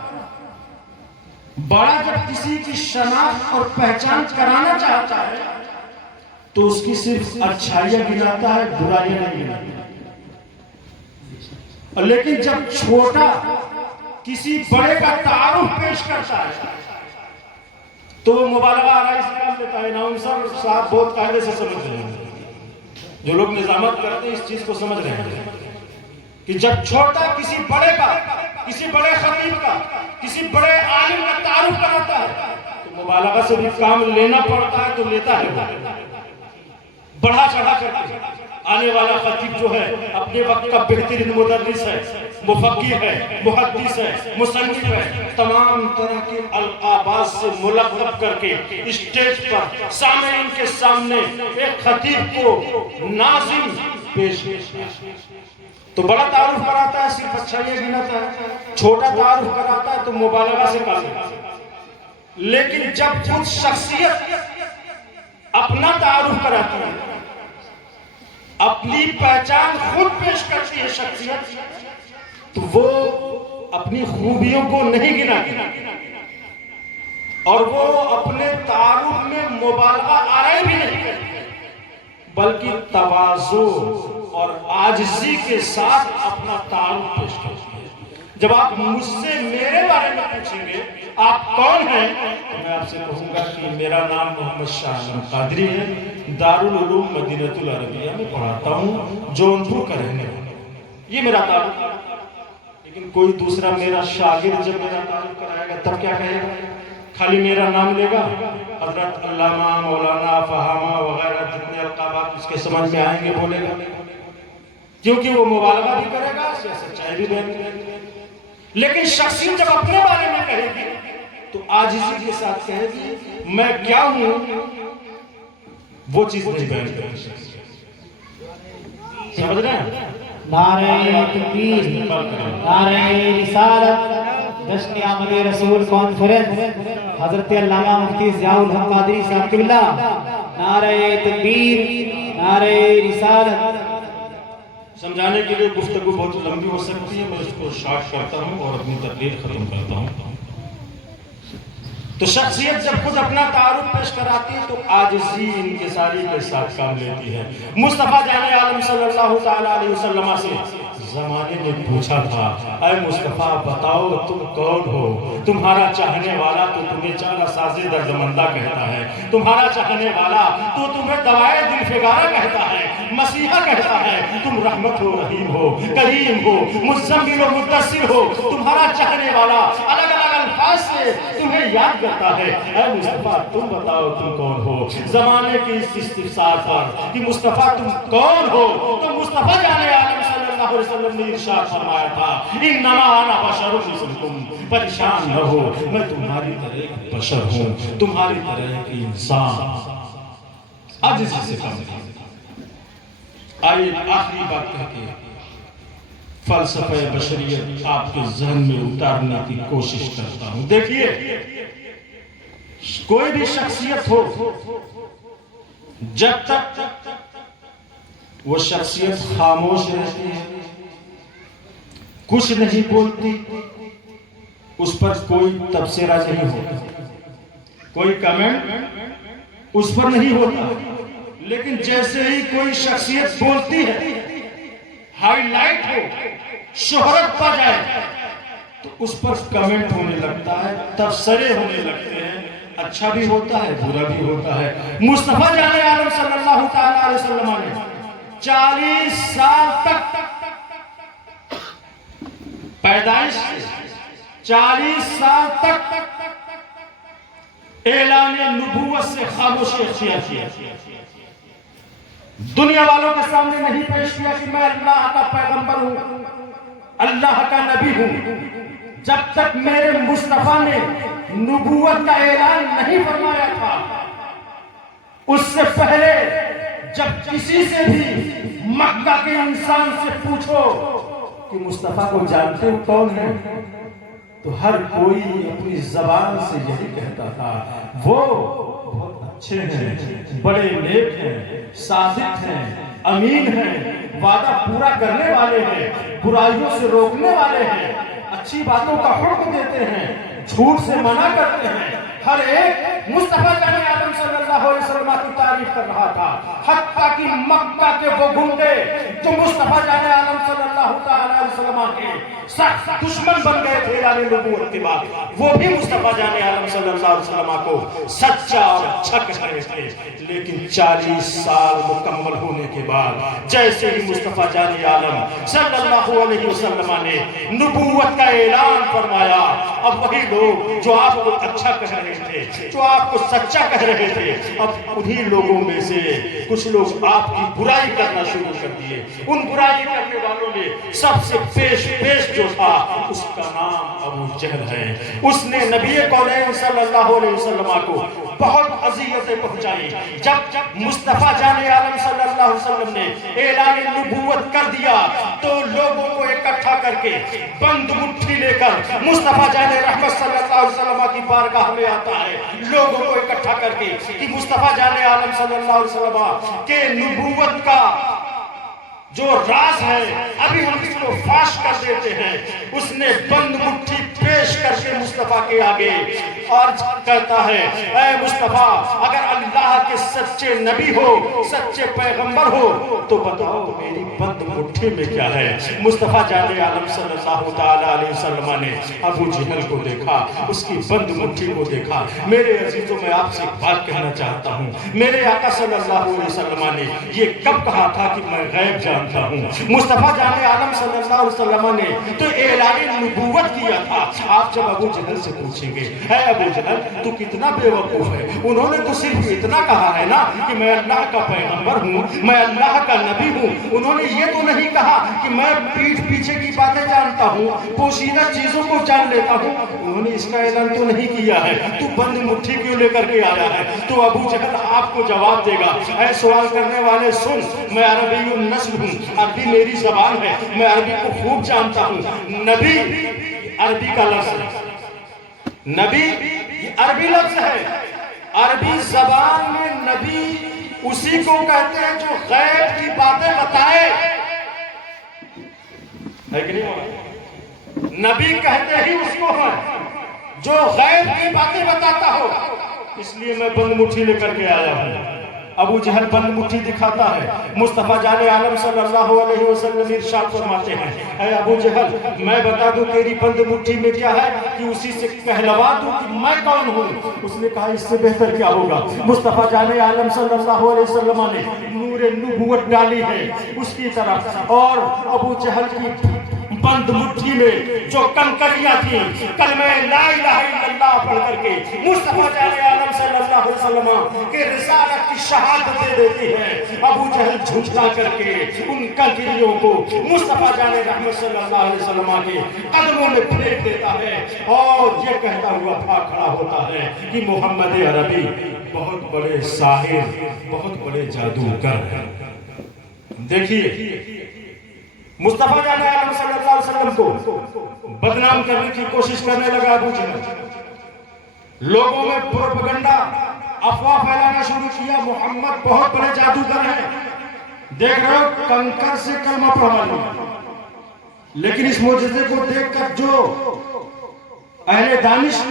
بڑا جب کسی کی شناخت اور پہچان کرانا چاہتا ہے تو اس کی صرف اچھائیاں گناتا ہے، برائیاں نہیں گناتا. لیکن جب چھوٹا کسی بڑے کا تعارف پیش کرتا ہے تو وہ مبالغہ آرائی سے کام لیتا ہے. اناؤنسر صاحب بہت قاعدے سے سمجھ رہے ہیں، جو لوگ نظامت کرتے ہیں اس چیز کو سمجھ رہے ہیں کہ جب چھوٹا کسی بڑے کا، کسی بڑے خطیب کا، کسی بڑے عالم کا تعارف کراتا ہے تو مبالغہ سے بھی کام لینا پڑتا ہے تو لیتا ہے. بڑھا چڑھا کرتے آنے والا خطیب جو ہے اپنے وقت کا بہترین مدرس ہے، مفکر ہے، محدث ہے، مصنف ہے، تمام طرح کے القابات سے ملقب کر کے اسٹیج پر سامعین کے سامنے ایک خطیب کو ناظم پیش. تو بڑا تعارف کراتا ہے صرف اچھائیاں گناتا ہے، چھوٹا تعارف کراتا ہے تو مبالغہ سے کام لیتا ہے. لیکن جب خود شخصیت اپنا تعارف کراتی ہے، اپنی پہچان خود پیش کرتی ہے شخصیت، تو وہ اپنی خوبیوں کو نہیں گناتی اور وہ اپنے تعارف میں مبالغہ آرائی بھی نہیں کرتی، بلکہ تواضع اور عاجزی کے ساتھ اپنا تعارف پیش کرتی ہے. جب آپ مجھ سے میرے بارے میں پوچھیں گے آپ کون ہیں، میں آپ سے کہوں گا کہ میرا نام محمد شاہ عالم قادری ہے، دارالعلوم مدینہ العربیہ میں پڑھاتا ہوں، جونپور کا رہنے والا ہوں. یہ میرا تعارف ہے. لیکن کوئی دوسرا میرا شاگرد جب میرا تعارف کرائے گا تب کیا کہے گا؟ خالی میرا نام لے گا، حضرت علامہ، مولانا، فہامہ وغیرہ جتنے القابات اس کے سمجھ میں آئیں گے بولے گا، کیونکہ وہ مبالغہ بھی کرے گا، سچائی بھی بیان کرے گا. لیکن شخصیت جب اپنے بارے میں کہے گی تو عاجزی کے ساتھ کہے گی میں کیا ہوں، وہ چیز نہیں بیان کرے گی. سمجھ رہے ہیں؟ نعرہ تکبیر، نعرہ رسالت، جشن آمد رسول کانفرنس حضرت علامہ مفتی ضیاء الحق قادری صاحب قبلہ. نعرہ تکبیر، نعرہ رسالت. سمجھانے کے لیے گفتگو بہت لمبی ہو سکتی ہے، میں اس کو شارٹ کرتا ہوں اور اپنی تقریر ختم کرتا ہوں. تو شخصیت جب خود اپنا تعارف پیش کراتی ہے تو عاجزی انکساری کے ساتھ کام لیتی ہے. مصطفیٰ جان عالم صلی اللہ تعالیٰ علیہ وسلم سے زمانے نے پوچھا تھا اے مصطفیٰ بتاؤ تم کون ہو؟ تمہارا چاہنے والا تو تمہیں چارہ سازِ دردمندہ کہتا ہے، تمہارا چاہنے والا تو تمہیں دوائے دل فگارہ کہتا ہے، مسیحا کہتا ہے. تم رحمت ہو، رحیم ہو، کریم ہو، مزمل و مدثر ہو. تمہارا چاہنے والا الگ الگ الفاظ سے تمہیں یاد کرتا ہے. اے مصطفیٰ تم بتاؤ تم کون ہو؟ زمانے کے اس استفسار پر کہ مصطفیٰ تم کون ہو تو مصطفیٰ جان عالم صلی اللہ علیہ وسلم نے ارشاد فرمایا تھا انما انا بشر مثلکم، پریشان نہ ہو میں تمہاری طرح ایک بشر ہوں، تمہاری طرح ایک انسان. عاجزی سے کام کریں. آئیے آخری بات کہہ کے فلسفہ بشریت آپ کے ذہن میں اتارنے کی کوشش کرتا ہوں. دیکھیے کوئی بھی شخصیت ہو جب تک وہ شخصیت خاموش رہتی ہے، کچھ نہیں بولتی، اس پر کوئی تبصرہ نہیں ہوتا، کوئی کمنٹ اس پر نہیں ہوتا. لیکن جیسے ہی کوئی شخصیت بولتی ہے، ہائی لائٹ ہو، شہرت پا جائے، تو اس پر کمنٹ ہونے لگتا ہے، تبصرے ہونے لگتے ہیں، اچھا بھی ہوتا ہے برا بھی ہوتا ہے۔ مصطفیٰ جان عالم صلی اللہ تعالیٰ علیہ وسلم نے 40 سال تک پیدائش سے 40 سال تک اعلان نبوت سے خاموشی اختیار کیا، دنیا والوں کے سامنے نہیں پیش کیا کہ میں اللہ کا پیغمبر ہوں، اللہ کا نبی ہوں، جب تک میرے مصطفیٰ نے نبوت کا اعلان نہیں فرمایا تھا۔ اس سے پہلے جب کسی سے بھی مکہ کے انسان سے پوچھو کہ مصطفیٰ کو جانتے ہو کون ہے، تو ہر کوئی اپنی زبان سے یہی کہتا تھا وہ بہت اچھے ہیں، بڑے نیک ہیں، صادق ہیں، امین ہیں، وعدہ پورا کرنے والے ہیں، برائیوں سے روکنے والے ہیں، اچھی باتوں کا حکم دیتے ہیں، جھوٹ سے منع کرتے ہیں۔ ہر ایک مصطفیٰ جان عالم صلی اللہ علیہ وسلم کی تعریف کر رہا تھا، حتیٰ کہ مکہ کے وہ گنڈے جو مصطفیٰ جان عالم صلی اللہ علیہ وسلم کے سخت دشمن بن گئے تھے اعلان نبوت کے بعد، وہ بھی مصطفیٰ جان عالم صلی اللہ علیہ وسلم کو سچا اور اچھا کہہ رہے تھے۔ لیکن 40 سال مکمل ہونے کے بعد جیسے ہی مصطفیٰ جان عالم صلی اللہ علیہ وسلم نے نبوت کا اعلان فرمایا، اب وہی لوگ جو آپ کو اچھا کہہ رہے تھے، جو آپ کو سچا کہہ رہے تھے، اب انہی لوگوں میں سے کچھ لوگ آپ کی برائی کرنا شروع کر دیے۔ ان برائی کرنے والوں میں سب سے پیش جو تھا اس کا نام ابو جہل ہے۔ اس نے نبی کونین صلی اللہ علیہ وسلم کو بہت اذیتیں پہنچائی۔ جب مصطفیٰ جان عالم صلی اللہ علیہ وسلم نے اعلان نبوت کر دیا تو لوگوں کو اکٹھا کر کے بند مٹھی لے کر مصطفیٰ جان رحمت صلی اللہ علیہ وسلم کی بارگاہ میں آتا ہے، لوگوں کو اکٹھا کر کے کہ مصطفیٰ جان عالم صلی اللہ علیہ وسلم کے نبوت کا جو راز ہے ابھی ہم اس کو فاش کر دیتے ہیں۔ اس نے بند مٹھی پیش کر کے مصطفیٰ کے آگے عرض کرتا ہے، اے مصطفیٰ اگر اللہ کے سچے نبی ہو، سچے پیغمبر ہو تو بتاؤ میری بند مٹھی میں کیا ہے۔ مصطفیٰ جان عالم صلی اللہ تعالیٰ علیہ وسلم نے ابو جہل کو دیکھا، اس کی بند مٹھی کو دیکھا۔ میرے عزیزوں میں آپ سے ایک بات کہنا چاہتا ہوں، میرے آقا صلی اللہ علیہ وسلم نے یہ کب کہا تھا کہ میں غیب جانتا ہوں؟ مصطفیٰ جان عالم صلی اللہ علیہ وسلم نے تو اعلان نبوت کیا تھا۔ آپ جب ابو جہل سے پوچھیں گے، اے ابو جہل تو کتنا بے وقوف ہے، انہوں نے تو صرف اتنا کہا ہے نا کہ میں اللہ کا پیغمبر ہوں، میں اللہ کا نبی ہوں، انہوں نے یہ تو نہیں کہا کہ میں پیٹھ پیچھے کی باتیں جانتا ہوں، پوشیدہ چیزوں کو جان لیتا ہوں، انہوں نے اس کا اعلان تو نہیں کیا ہے، تو بند مٹھی کیوں لے کر کے آیا ہے؟ تو ابو جہل آپ کو جواب دے گا، اے سوال کرنے والے سن، میں عربی النسل ہوں، عربی میری زبان ہے، میں عربی کو خوب جانتا ہوں۔ نبی عربی کا لفظ ہے، نبی عربی لفظ ہے، عربی زبان میں نبی اسی کو کہتے ہیں جو غیب کی باتیں بتائے، ہے کہ نہیں؟ نبی کہتے ہی اس کو ہے جو غیب کی باتیں بتاتا ہو، اس لیے میں بند مٹھی لے کر کے آیا ہوں۔ ابو جہل بند مٹھی دکھاتا ہے، مصطفیٰ جان عالم صلی اللہ علیہ وسلم ارشاد فرماتے ہیں، اے ابو جہل میں بتا دوں تیری بند مٹھی میں کیا ہے کہ اسی سے کہلوا دوں کہ میں کون ہوں۔ اس نے کہا اس سے بہتر کیا ہوگا؟ مصطفیٰ جان عالم صلی اللہ علیہ وسلم نے نور نبوت ڈالی ہے اس کی طرف، اور ابو جہل کی بند مٹھی میں جو کنکریاں تھیں کلمہ لا الہ الا اللہ پڑھ کر کے مصطفیٰ جان عالم صلی اللہ علیہ وسلم کے رسالت کی شہادت دے دیتی ہے۔ ابو جہل جھٹلا کر کے ان کنکریوں کو مصطفیٰ جان رحمت صلی اللہ علیہ وسلم کے قدموں میں پھینک دیتا ہے اور یہ کہتا ہوا بھاگ کھڑا ہوتا ہے کہ محمد عربی بہت بڑے ساحر، بہت بڑے جادوگر ہیں۔ دیکھیے مصطفیٰ جان عالم صلی اللہ علیہ وسلم کو بدنام کرنے کی کوشش کرنے لگا ابو جہل، لوگوں میں پروپیگنڈا افواہ پھیلانا شروع کیا، محمد بہت بڑے جادوگر ہیں، دیکھ رہے ہو کنکر سے کلمہ پڑھا لیا۔ لیکن اس معجزے کو دیکھ کر جو اہل دانش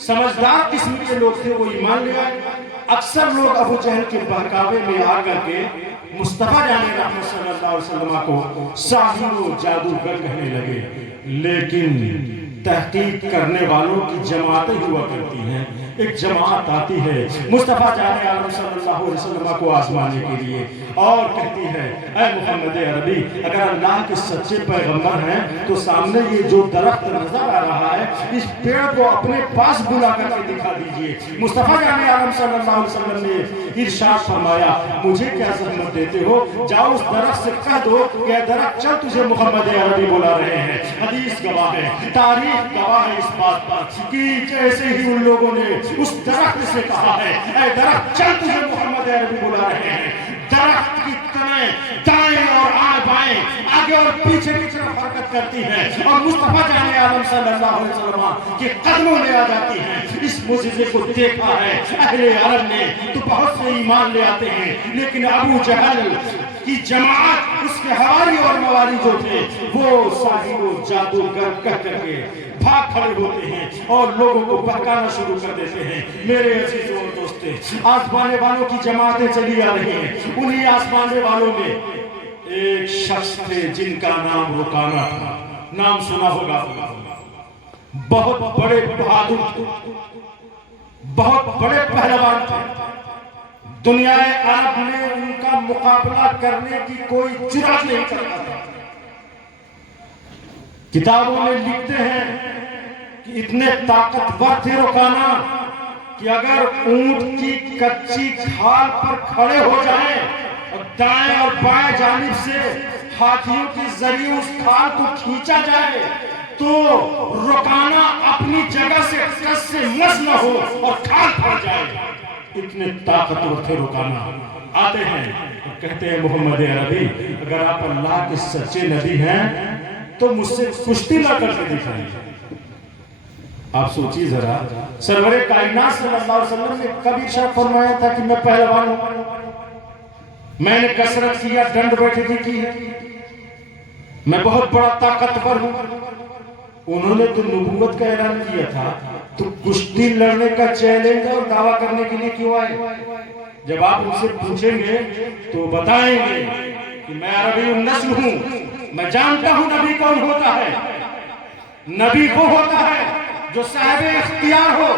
سمجھدار قسم کے لوگ تھے وہ ایمان لے آئے۔ اکثر لوگ ابو جہل کے بہکاوے میں آ کر کے مصطفیٰ جان رحمت صلی اللہ علیہ وسلم کو ساحر و جادوگر کہنے لگے، لیکن تحقیق کرنے والوں کی جماعتیں ہوا کرتی ہیں. ایک جماعت آتی ہے مصطفیٰ جان عالم صلی اللہ علیہ وسلم کو آزمانے کے لیے اور کہتی ہے اے محمد عربی اگر اللہ کے سچے پیغمبر ہیں تو سامنے یہ جو درخت نظر آ رہا ہے اس پیڑ کو اپنے پاس بلا کر کے دکھا دیجئے. مصطفیٰ جان عالم صلی اللہ علیہ وسلم نے ارشاد فرمایا مجھے کیا زحمت دیتے ہو, جاؤ اس درخت سے کہہ دو کہ اے درخت چل تجھے محمد عربی بلا رہے ہیں. حدیث گواہ ہے, تاریخ گواہ ہے اس بات پر کہ جیسے ہی ان لوگوں نے اس درخت سے کہا ہے اے درخت چل تجھے محمد عربی بلا رہے ہیں, درخت کی تنیں دائیں اور بائیں آگے اور پیچھے کی طرف حرکت کرتی ہے اور مصطفیٰ جان عالم صلی اللہ علیہ وسلم کے قدموں میں آ جاتی ہیں. اس معجزے کو دیکھا ہے اہل عرب نے تو بہت سے ایمان لے آتے ہیں, لیکن ابو جہل کی جماعت اس کے حواری اور موالی جو تھے وہ ساحر و جادوگر کہہ کر کے بھاگ کھڑے ہوتے ہیں اور لوگوں کو بہکانا شروع کر دیتے ہیں. میرے عزیزوں اور دوستوں, آزمانے والوں کی جماعتیں چلی آ رہی ہیں. انہی آزمانے والوں میں ایک شخص تھے جن کا نام رکانہ تھا. نام سنا ہوگا. بہت بڑے بہادر تھے, بہت بڑے پہلوان تھے. دنیا عرب میں ان کا مقابلہ کرنے کی کوئی جرات نہیں کرتا تھا. کتابوں میں لکھتے ہیں کہ اتنے طاقتور تھے رکانہ کہ اگر اونٹ کی کچی کھال پر کھڑے ہو جائیں اور دائیں اور بائیں جانب سے ہاتھیوں کے ذریعے اس کھال کو کھینچا جائے تو رکانہ اپنی جگہ سے کس سے مس نہ ہو اور کھال پھڑ جائے. اتنے طاقتور تھے رکانہ. آتے ہیں اور کہتے ہیں محمد عربی اگر آپ اللہ کے سچے نبی ہیں تو مجھ سے کشتی نہ کر کے دکھائیں. آپ سوچیے ذرا, سرور کائنات صلی اللہ علیہ وسلم نے کبھی ارشاد فرمایا تھا کہ میں پہلوان ہوں, میں نے کثرت کیا, ڈنڈ بیٹھے کی ہے, میں بہت بڑا طاقتور ہوں. انہوں نے تو نبوت کا اعلان کیا تھا, تو کشتی لڑنے کا چیلنج اور دعویٰ کرنے کے لیے کیوں آئے؟ جب آپ ان سے پوچھیں گے تو بتائیں گے کہ میں عربی النسل ہوں, میں جانتا ہوں نبی کون ہوتا ہے. نبی وہ ہوتا ہے جو صاحب اختیار ہو,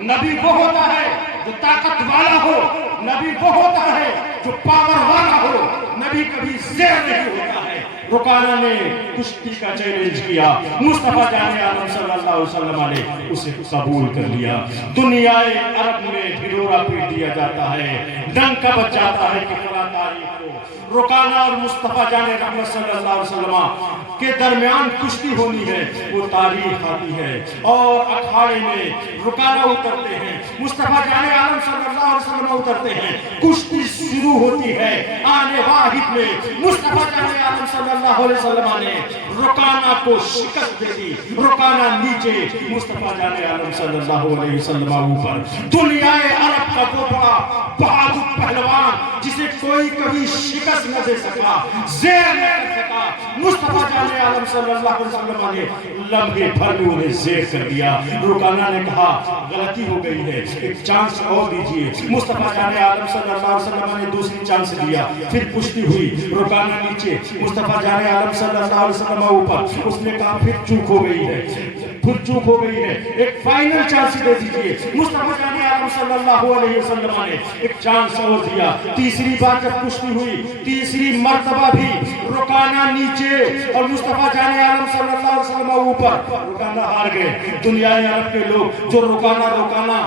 نبی وہ ہوتا ہے جو طاقت والا ہو, نبی وہ ہوتا ہے جو پاور والا ہو, نبی کبھی زیر نہیں ہوتا ہے. رکانہ نے کشتی کا چیلنج کیا, مصطفیٰ جان عالم صلی اللہ علیہ وسلم نے اسے قبول کر لیا. دنیا عرب میں ڈھنڈورا پیٹ دیا جاتا ہے, ڈنکا بج جاتا ہے کہ فلاں تاریخ کو رکانہ اور مصطفیٰ جان رحمت صلی اللہ علیہ وسلم کے درمیان کشتی ہونی ہے. وہ تاریخ آتی ہے اور اکھاڑے میں رکانہ اترتے ہیں, مصطفیٰ جان عالم صلی اللہ علیہ وسلم اترتے ہیں, کشتی شروع ہوتی ہے. آنے واحد میں مصطفیٰ جان عالم صلی اللہ علیہ وسلم نے رکانہ کو شکست دے دی. رکانہ نیچے, مصطفیٰ جان عالم صلی اللہ علیہ وسلم اوپر. دنیا عرب کا وہ بڑا بہادر پہلوان جسے کوئی کبھی شکست نہ دے سکا, زیر نہ کر سکا, مصطفیٰ جان عالم صلی اللہ علیہ وسلم نے لمحے بھر میں انہیں زیر کر دیا. رکانہ نے کہا غلطی ہو گئی ہے, ایک چانس اور دیجئے. مصطفیٰ جان عالم صلی اللہ علیہ وسلم نے دوسری چانس دیا. پھر پشتی ہوئی, رکانہ نیچے, مصطفیٰ جان عالم صلی اللہ علیہ وسلم اوپر. اس نے کہا پھر چوک ہو گئی ہے, پھر چوک ہو گئی ہے, ایک فائنل چانس دے دیجئے. مصطفیٰ جان عالم صلی اللہ علیہ وسلم نے ایک چانس اور دیا. تیسری بار جب کشتی ہوئی, تیسری مرتبہ بھی رکانہ نیچے اور مصطفیٰ جان عالم صلی اللہ علیہ وسلم اوپر. رکانہ ہار گئے. دنیا عرب کے لوگ جو رکانہ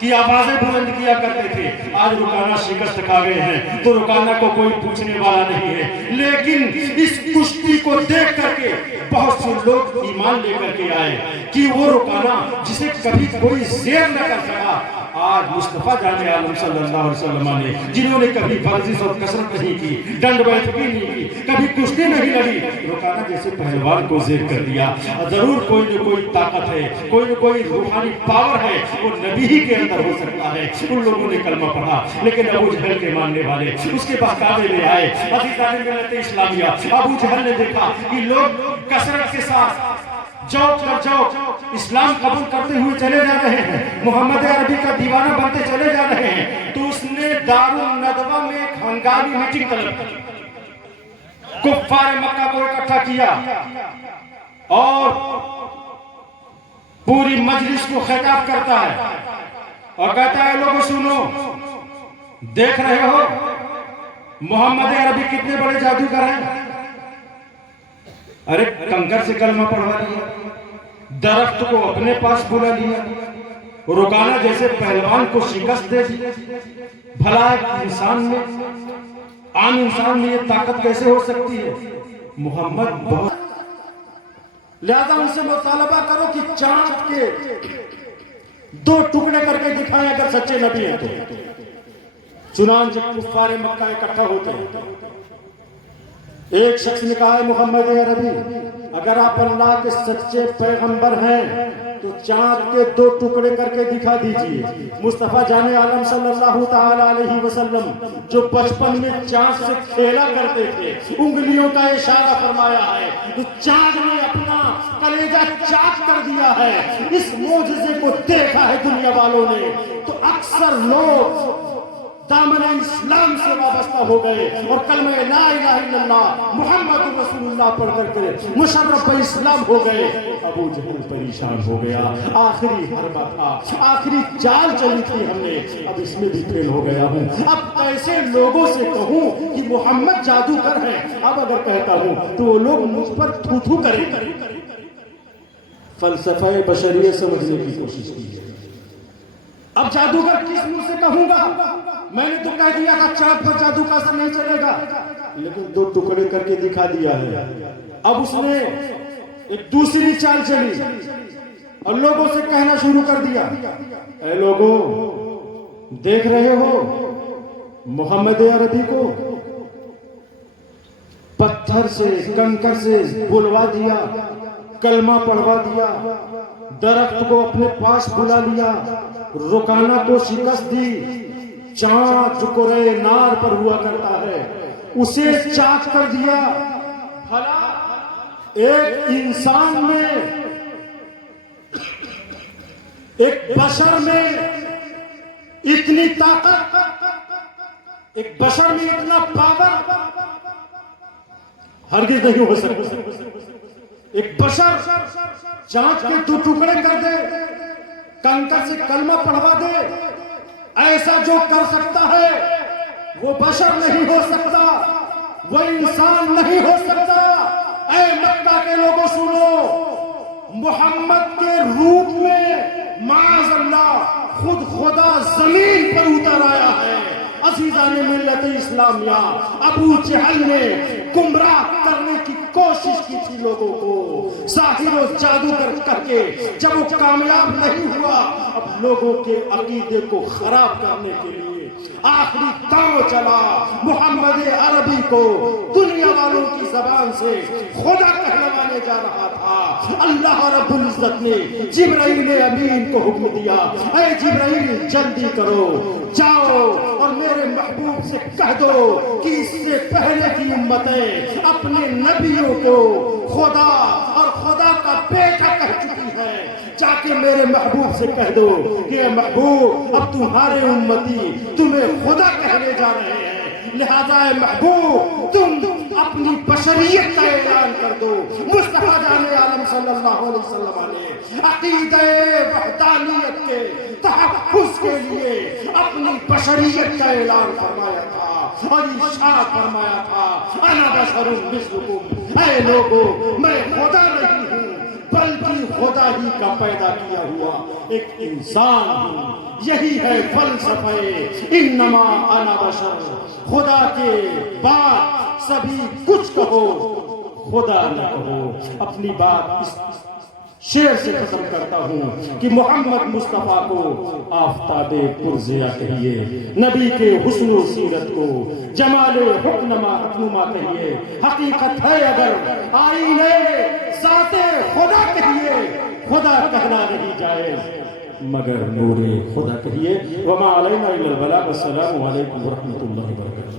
کی آوازیں بلند کیا کرتے تھے, آج رکانہ شکست کھا گئے ہیں تو رکانہ کو کوئی پوچھنے والا نہیں ہے. لیکن اس کشتی کو دیکھ کر کے بہت سے لوگ ایمان لے کر کے آئے کہ وہ رکانہ جسے کبھی کوئی زیر نہ کر سکا, آج مصطفیٰ جان عالم صلی اللہ علیہ وسلم نے, جنہوں نے کبھی ورزش اور کثرت نہیں کی, ڈنڈ بیٹھکی نہیں کی, کبھی کشتی نہیں لڑی, رکانہ جیسے پہلوان کو زیر کر دیا. ضرور کوئی نہ کوئی طاقت ہے, کوئی نہ کوئی روحانی پاور ہے, وہ نبی ہی کے اندر ہو سکتا ہے. ان لوگوں نے کلمہ پڑھا, لیکن ابو جہل کے ماننے والے اس کے بہکاوے میں آئے. عزیزان ملت اسلامیہ, ابو جہل نے دیکھا کہ لوگ کثرت کے ساتھ جوک پر جوک اسلام قبول کرتے ہوئے چلے جا رہے ہیں, محمد عربی کا دیوانہ بنتے چلے جا رہے ہیں, تو اس نے دارالندوہ میں ایک ہنگامی میٹنگ طلب کی. کفار مکہ کو اکٹھا کیا اور پوری مجلس کو خطاب کرتا ہے اور کہتا ہے لوگوں سنو، دیکھ رہے ہو محمد عربی کتنے بڑے جادوگر ہیں؟ ارے کنکر سے کلمہ پڑھوا لیا، درخت کو اپنے پاس بلا لیا، رکانہ جیسے پہلوان کو شکست دے دی۔ بھلا ایک انسان میں، عام انسان میں یہ طاقت کیسے ہو سکتی ہے؟ محمد بہت، لہذا ان سے مطالبہ کرو کہ چاند کے 2 ٹکڑے کر کے دکھائیں اگر سچے نبی ہیں تو۔ چنانچہ کفار مکہ اکٹھا ہوتے ہیں۔ ایک شخص نے کہا ہے محمد عربی اگر آپ اللہ کے سچے پیغمبر ہیں تو چاند کے 2 ٹکڑے کر کے دکھا دیجئے۔ مصطفیٰ جان عالم صلی اللہ تعالی علیہ وسلم جو بچپن میں چاند سے کھیلا کرتے تھے، انگلیوں کا اشارہ فرمایا ہے تو چاند نے اپنا کلیجہ چاک کر دیا ہے۔ اس معجزے کو دیکھا ہے دنیا والوں نے تو اکثر لوگ دامن اسلام سے وابستہ ہو گئے اور کلمہ لا الہ الا اللہ محمد رسول اللہ پڑھ کر کے مشرف اسلام ہو گئے۔ ابو جہل پریشان ہو گیا، آخری حربہ تھا، آخری چال چلی تھی ہم نے، اب اس میں بھی فیل ہو گیا ہوں۔ اب کیسے لوگوں سے کہوں کہ محمد جادوگر ہے؟ اب اگر کہتا ہوں تو وہ لوگ مجھ پر تھو تھو کریں۔ فلسفہ بشریت سمجھنے کی کوشش کی ہے۔ اب جادوگر کس منہ سے کہوں گا؟ میں نے تو کہہ دیا کہ چاند پر جادو کا اثر نہیں چلے گا، لیکن 2 ٹکڑے کر کے دکھا دیا ہے۔ اب اس نے ایک دوسری چال چلی اور لوگوں سے کہنا شروع کر دیا، اے لوگوں دیکھ رہے ہو محمد عربی کو؟ پتھر سے کنکر سے بلوا دیا، کلمہ پڑھوا دیا، درخت کو اپنے پاس بلا لیا، رکانہ کو شکست دی، چاند جو کرے نار پر ہوا کرتا ہے اسے چاک کر دیا۔ بھلا ایک انسان میں، ایک بشر میں اتنی طاقت، ایک بشر میں اتنا پاور ہرگز نہیں ہو سکتا۔ ایک بشر چاند کے 2 ٹکڑے کر دے، کنکر سے کلمہ پڑھوا دے، ایسا جو کر سکتا ہے وہ بشر نہیں ہو سکتا، وہ انسان نہیں ہو سکتا۔ اے مکہ کے لوگوں سنو، محمد کے روپ میں معاذ اللہ خود خدا زمین پر اتر آیا ہے۔ عزیزان ملت اسلامیہ، ابو جہل نے گمراہ کرنے کی کوشش کی تھی لوگوں کو، ساحر و جادوگر کر کے، جب وہ کامیاب نہیں ہوا، اب لوگوں کے عقیدے کو خراب کرنے کے لیے آخری داؤ چلا۔ محمد عربی کو دنیا والوں کی زبان سے خدا کہلوانے جا رہا تھا۔ اللہ رب العزت نے جبرائیل امین کو حکم دیا، اے جبرائیل جلدی کرو، جاؤ اور میرے محبوب سے کہہ دو کہ اس سے پہلے کی امتیں اپنے نبیوں کو خدا اور خدا کا بیٹا کہہ چکی ہے۔ جا کے میرے محبوب سے کہہ دو کہ اے محبوب اب تمہارے امتی تمہیں خدا کہنے جا رہے ہیں، لہذا اے محبوب تم اپنی بشریت کا اعلان کر دو۔ مصطفیٰ جان عالم صلی اللہ علیہ وسلم نے عقیدہ وحدانیت کے تحفظ کے لیے اپنی بشریت کا اعلان فرمایا تھا اور ارشاد فرمایا تھا، انا بشر مثلکم، اے لوگو میں خدا نہیں ہوں بلکہ خدا ہی کا پیدا کیا ہوا ایک انسان ہوں۔ یہی ہے فلسفہ انما انا بشر، خدا کے بعد سبھی کچھ کہو، خدا نہ کہو۔ اپنی بات اس شعر سے ختم کرتا ہوں کہ محمد مصطفیٰ کو آفتاب پرزیا کہیے، نبی کے حسن و سیرت کو جمال حکمنما کہیے، حقیقت ہے اگر آئینے ذات خدا کہیے، خدا کہنا نہیں جائز مگر نور خدا کہیے۔ وما علینا الا البلاغ، السلام علیکم ورحمۃ اللہ وبرکاتہ۔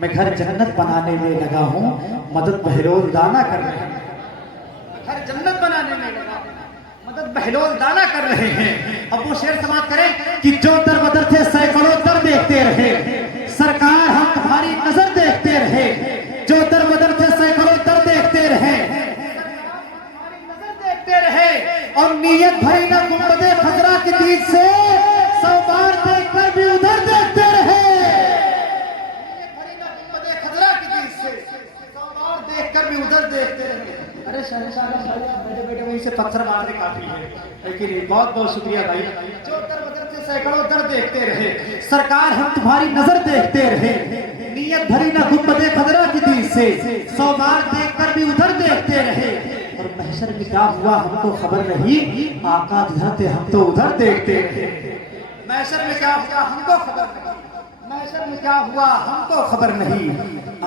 میں گھر جنت بنانے میں لگا ہوں، مدد بہلول دانا کر رہے ہیں، گھر جنت بنانے میں لگا ہوں، مدد بہلول دانا کر رہے ہیں۔ اب وہ شعر سماعت کریں کہ جو در بدر تھے سینکڑوں در دیکھتے رہے، سرکار ہم تمہاری نظر دیکھتے رہے، جو در بدر تھے سینکڑوں در دیکھتے رہے، دیکھتے رہے، اور نیت بھری نہ گنبد خضرا کی دید سے، 100 بار دیکھ کر بھی ادھر دیکھتے رہے، نیت بھری نہ گنبد خضرا کی دید سے، 100 بار دیکھ کر بھی ادھر دیکھتے رہے۔ ارے شہنشاہ بیٹھے بیٹھے وہیں سے پتھر مارنے کافی ہے، لیکن بہت بہت شکریہ بھائی۔ جو در بدر سے سینکڑوں در دیکھتے رہے، سرکار ہم تمہاری نظر دیکھتے رہے، نیت بھری نہ گنبد خضرا کی دید سے، 100 بار دیکھ کر بھی ادھر دیکھتے رہے، اور محشر میں کیا ہوا ہم کو خبر نہیں، آقا جدھر تھے ہم تو ادھر دیکھتے رہے۔ محشر میں کیا ہوا ہم کو خبر نہیں، محشر میں کیا ہوا ہم کو خبر نہیں،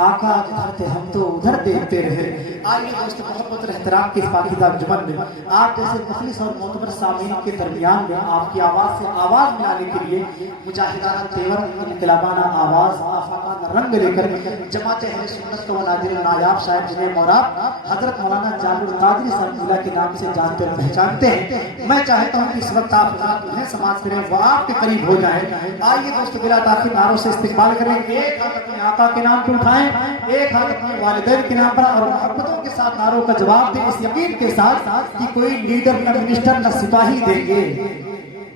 آقا جدھر تھے ہم تو ادھر دیکھتے رہے۔ آئیے دوست محبت اور احترام کی اس پاکیزہ انجمن میں آپ جیسے مخلص اور معتبر سامعین کے درمیان میں آپ کی آواز سے آواز ملانے کے لیے مجاہدانہ تیور، انقلابانہ آواز، آفاقانہ رنگ لے کر جماعت اہل سنت و نادر نایاب شاعر جنہیں موراب حضرت مولانا جابر القادری صاحب اللہ کے نام سے جانتے اور پہچانتے ہیں، میں چاہتا ہوں کہ اس وقت آپ انہیں سماعت کریں، وہ آپ کے قریب ہو جائیں۔ آئیے دوست بلا تاخیر نعروں سے استقبال کریں، ایک ہاتھ اپنے آقا کے نام پر اٹھائیں، ایک ہاتھ اپنے والدین کے نام پر، اور محبتوں کے ساتھ نعروں کا جواب دیں، اس یقین کے ساتھ کہ کوئی لیڈر نہ منسٹر نہ سپاہی دیں گے،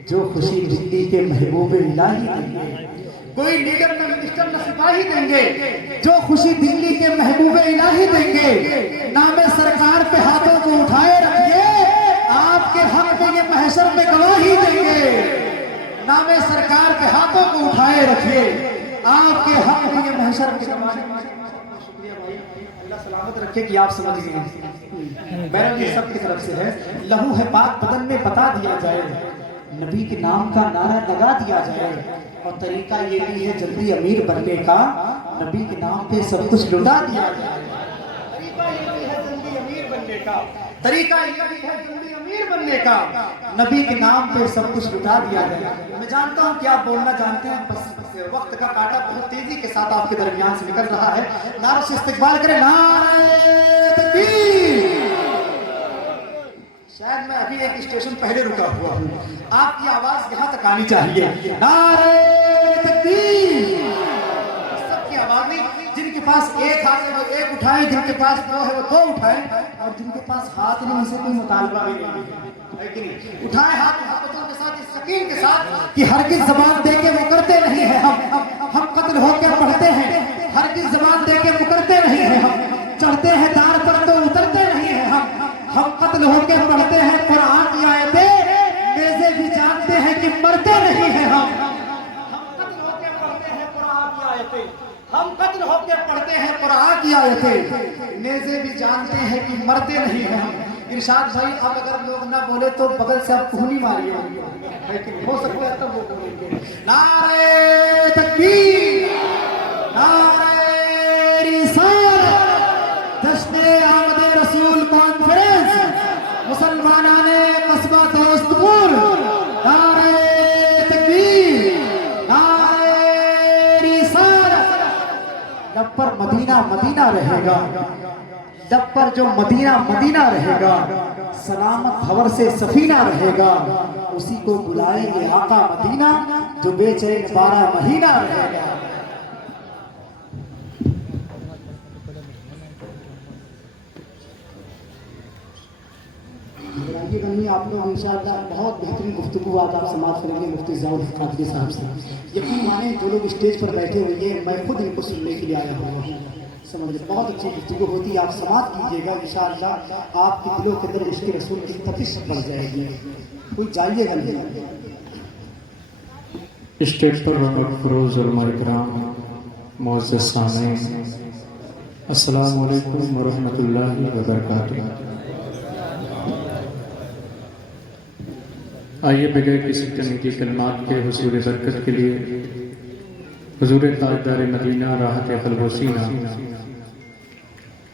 جو خوشی دلی کے محبوب الہی دیں گے، کوئی لیڈر نہ منسٹر نہ سپاہی دیں گے، جو خوشی دلی کے محبوب الہی دیں گے۔ نام سرکار پہ ہاتھوں کو اٹھائے رکھیے، آپ کے حق میں یہ محشر میں گواہی دیں گے، نام سرکار پہ ہاتھوں کو اٹھائے رکھیے، آپ کے حق میں یہ محشر میں گواہی دیں گے۔ شکریہ بھائی، اللہ سلامت رکھے کہ آپ سمجھ گئے، میرا یہ سب کی طرف سے ہے۔ لہو ہے پاک بدن میں بتا دیا جائے، نبی کے نام کا نعرہ لگا دیا جائے، اور طریقہ یہ بھی ہے جلدی امیر بننے کا، نبی کے نام پہ سب کچھ لٹا دیا جائے، طریقہ یہ بھی ہے جلدی امیر بننے کا، طریقہ یہ بھی ہے جلدی امیر بننے کا، نبی کے نام پہ سب کچھ لٹا دیا جائے۔ میں جانتا ہوں کہ آپ بولنا جانتے ہیں، بس وقت کا کاٹا بہت تیزی کے ساتھ آپ کے درمیان سے نکل رہا ہے، نعروں سے استقبال کریں، نعرہ تکبیر۔ شاید میں ابھی ایک اسٹیشن پہلے رکا ہوا ہوں، آپ کی آواز یہاں تک آنی چاہیے، نعرہ تکبیر۔ سب کی آواز نہیں، جن کے پاس ایک ہاتھ ہے وہ ایک اٹھائیں، جن کے پاس دو ہے وہ دو اٹھائیں، اور جن کے پاس ہاتھ نہیں اسے کوئی مطالبہ بھی نہیں ہے کہ نہیں، اٹھائیں ہاتھ محبتوں کے ساتھ، اس یقین کے ساتھ کہ ہرگز زبان دے کے مکرتے نہیں ہیں ہم قتل ہو کے پڑھتے ہیں، ہرگز زبان دے کے مکرتے نہیں ہیں ہم، چڑھتے ہیں دار پر تو اترتے نہیں ہیں ہم قتل ہو کے پڑھتے ہیں قرآن کی آیتیں، نیزے بھی جانتے ہیں کہ مرتے نہیں ہیں ہم قتل ہو کے پڑھتے ہیں قرآن کی آیتیں، ہم قتل ہو کے پڑھتے ہیں قرآن کی آیتیں، نیزے بھی جانتے ہیں کہ مرتے نہیں ہیں ہم۔ ارشاد بھائی اب اگر لوگ نہ بولے تو بغل سے آپ کہنی ماری ہو سکتا ہے تب وہ بولیں گے، نعرہ تکبیر، نعرہ رسالت، جشن آمد رسول کانفرنس، مسلمانان قصبہ دوست پور، نعرہ تکبیر، نعرہ رسالت۔ لب پر مدینہ مدینہ رہے گا، لب پر جو مدینہ مدینہ رہے گا، سلامت بھور سے سفینہ رہے گا، اسی کو بلائیں گے آقا مدینہ، جو بے چین 12 مہینہ رہے گا۔ آپ لوگ انشاءاللہ بہت بہترین گفتگو آج آپ سماعت کریں گے مفتی ضیاء القادری صاحب سے۔ یقین مانیں جو لوگ اسٹیج پر بیٹھے ہوئے ہیں، میں خود ان کو سننے کے لیے آیا ہوا ہوں، سمجھ لیں بہت اچھی گفتگو ہوتی ہے، آپ سماعت کیجیے گا، انشاءاللہ آپ کے دلوں کے اندر عشق رسول کی تپش بڑھ جائے گی، کوئی جائیے گا نہیں۔ اسٹیج پر رونق فروز علماء کرام، معزز سامعین، السلام علیکم ورحمۃ اللہ وبرکاتہ۔ آئیے بغیر کسی تنقیدی کلمات کے حصول برکت کے لیے حضور تاجدار مدینہ راحت قلب و سینہ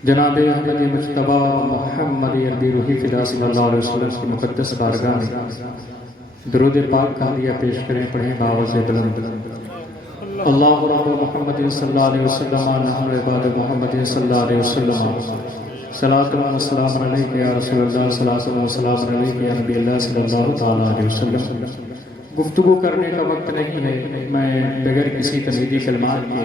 جناب احمد مجتبیٰ محمد عربی روحی فدا صلی اللہ علیہ وسلم کی مقدس بارگاہ میں درود پاک کا عطیہ پیش کریں، پڑھیں بآواز بلند۔ اللہ رب محمد صلی اللہ علیہ وسلم نحن عباد محمد صلی اللہ علیہ وسلم صلاۃ و سلام علیک یا رسول اللہ، صلاۃ و سلام علیک یا نبی اللہ صلی اللہ تعالیٰ علیہ وسلم۔ گفتگو کرنے کا وقت نہیں ہے، میں بغیر کسی تمہیدی کلمات کے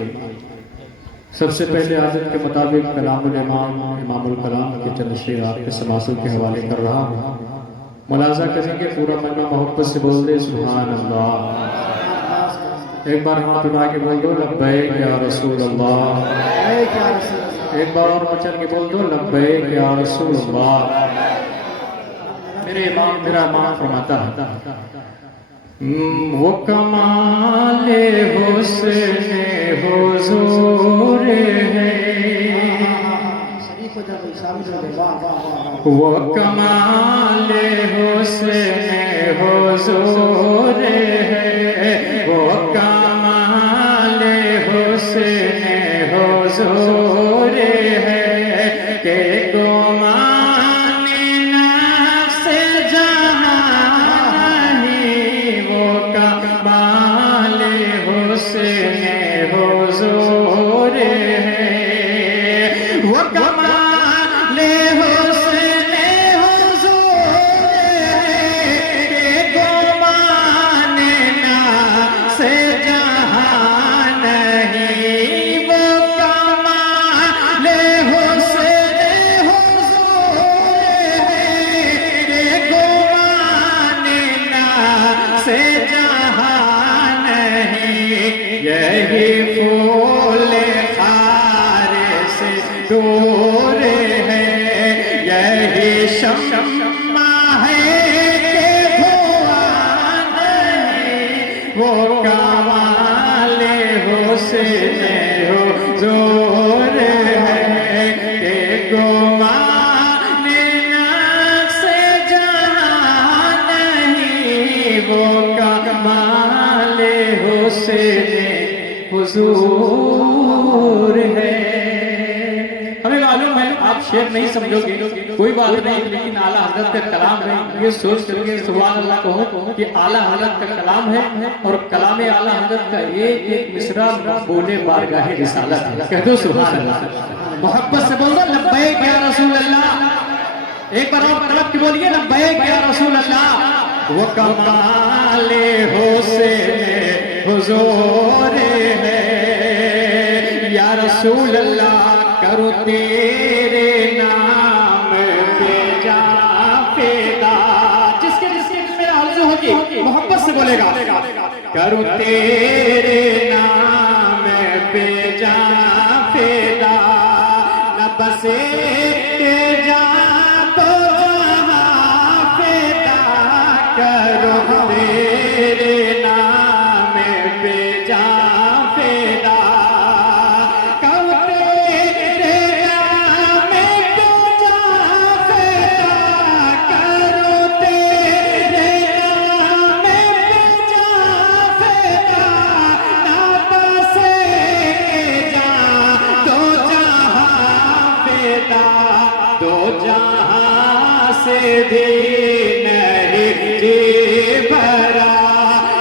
سب سے پہلے عادت کے مطابق کلام الامام امام الکلام کے چند شعر آپ کے سماعتوں کے حوالے کر رہا ہوں۔ ملاحظہ کریں کہ پورا معنی محبت سے بول دے سبحان اللہ۔ ایک بار ہاتھ اٹھا کے بول دو لبیک یا رسول اللہ۔ ایک بار اور بچن کے بول دو لبیک یا رسول اللہ۔ میرا امام فرماتا ہے وہ کمال حسن حضور ہے، وہ کمال حسن حضور ہے، وہ کمال حسن حضور ہے کہ گمان نفس جہاں نہیں، وہ کمال حسن حضور ہے، وہ کمال حسن حضور ہے کہ گمان نفس جہاں نہیں، وہ کمال حسن حضور ہے کہ گمان نفس جہاں نہیں، یہی پھول خار سے دور ہے، یہی شمع ہے کہ دھواں نہیں، وہ کمال حسن حضور ہے کہ گمان نفس جہاں نہیں، وہ کمال حسن حضور ہے۔ ہمیں معلوم ہے آپ شعر نہیں سمجھو گے، کوئی بات نہیں، لیکن اعلیٰ حضرت کا کلام ہے، یہ سوچ کر کے سبحان اللہ کہو کہ اعلیٰ حضرت کا کلام ہے، اور کلام اعلیٰ حضرت کا ایک ایک مصرع مقبول بارگاہ رسالت ہے۔ کہہ دو سبحان اللہ، محبت سے بول دو لبیک یا رسول اللہ۔ ایک بار اور طرف کی بولیے لبیک یا رسول اللہ۔ وہ کمال حسن حضور ہے، یا رسول اللہ کرو تیرے نام پہ جا فدا۔ جس کے میں حاضر ہوگی محبت سے بولے گا کرو تیرے نام پہ جا فدا، نہ بسے جا تو جہاں فدا، کرو تیرے نام پہ جا فدا، کرو تیرے نام پہ جا فدا، کرو تیرے نام پہ جا فدا، نہ بسے جا تو جہاں فدا، دو جہاں سے بھی نہیں جی بھرا،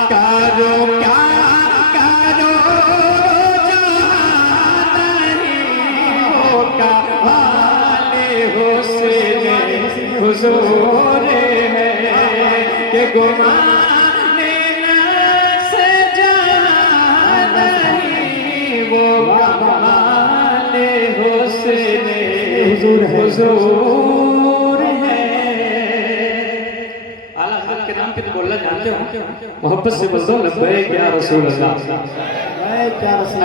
کرو کیا کرو جہاں نہیں، وہ کمال حسن حضور ہے کہ گمان نفس جہاں نہیں، وہ کمال حسن حضور ہے۔ اعلیٰ حضرت کے نام پہ تو بولنا جانتے ہو، محبت سے بول دو لبیک یا رسول اللہ۔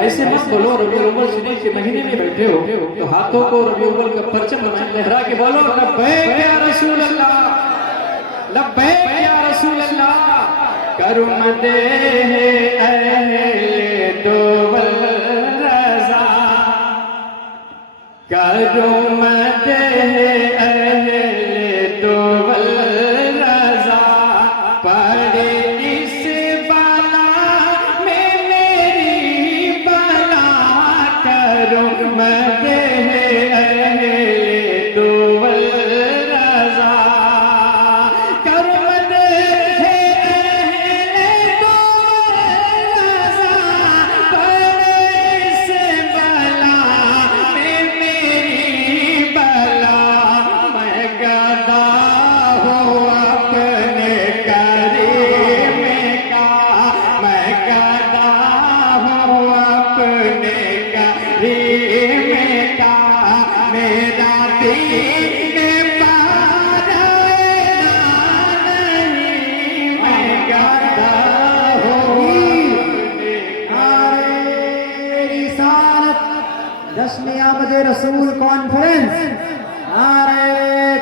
ایسے مت بولو ربیع الاول شریف کے مہینے میں بیٹھے ہو تو ہاتھوں کو ربیع الاول کا پرچم لہرا کے بولو لبیک یا رسول اللہ، لبیک یا رسول اللہ۔ کرم دے اہل دول رضا، کرم دے اہل دول رضا، پڑے اس بلا میں میری بلا، کرم دے اہل دول رضا، کرم دے اہل دول رضا،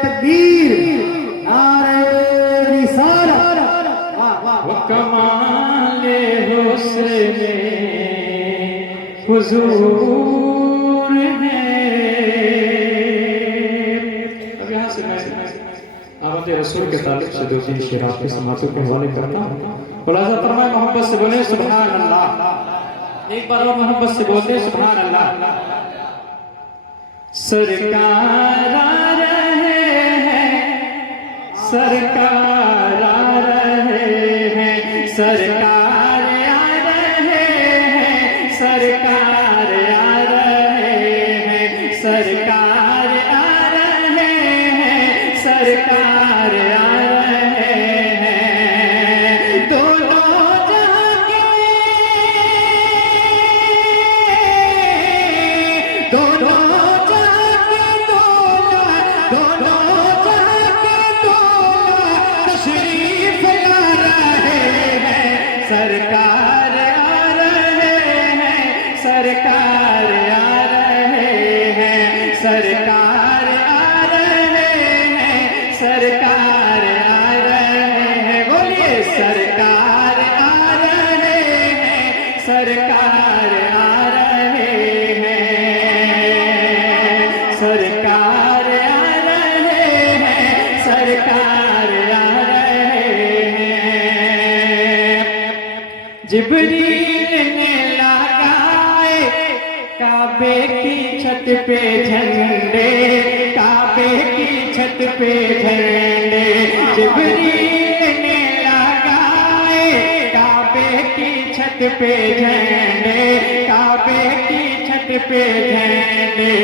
تکبیر نعرہ رسالت وہ کمال حسن حضور ہے۔ اب یہاں سے میں آمد رسول کے تعلق سے دو تین شعر آپ کے سماعتوں کے حوالے کرتا ہوں۔ خلاصہ فرمائے محبت سے بولے سبحان اللہ، ایک بار اور محبت سے بولے سبحان اللہ۔ سرکار آ رہے ہیں، سرکار آ رہے ہیں، سرکار آ رہے ہیں، سرکار آ رہے ہیں، سرکار آ رہے ہیں، سرکار آ رہے ہیں، دونوں جہاں کے دونوں سرکار آ رہے ہیں، سرکار آ رہے ہیں، سرکار آ رہے ہیں، سرکار آ رہے ہیں، بولیے سرکار آ رہے ہیں، سرکار آ رہے ہیں، سرکار آ رہے ہیں، سرکار آ رہے ہیں۔ جبریل نے لگائے کعبے کی چھت پہ جھنڈے، کعبے کی چھت پہ جھنڈے، جبریل نے لگائے کعبے کی چھت پہ جھنڈے، کعبے کی چھت پہ جھنڈے،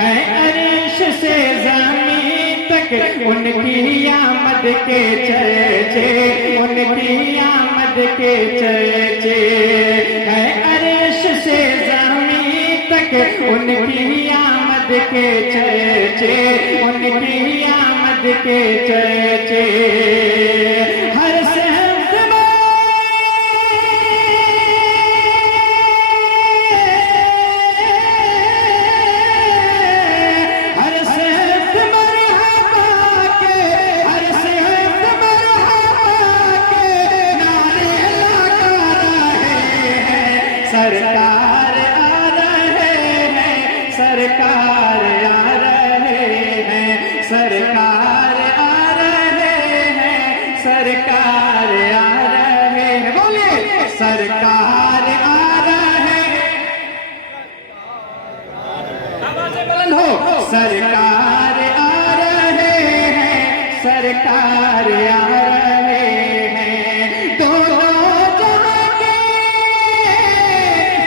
ہے عرش سے زمین تک ان کی آمد کے چرچے، ان کی آمد کے چرچے، ہے عرش سے زمین تک ان کی آمد کے چرچے، ان کی آمد کے چرچے، ہر سمت میں ہر سمت مرحبا کے، ہر سمت مرحبا کے نعرے لگا رہے ہیں، سرکار آ رہے ہیں، سرکار آ رہے ہیں، سرکار آ رہے ہیں، سرکار آ رہے ہیں، بولے سرکار آ رہے ہیں، آوازیں بلند ہو، سرکار آ رہے ہیں، سرکار آ رہے ہیں، دونوں جہاں کے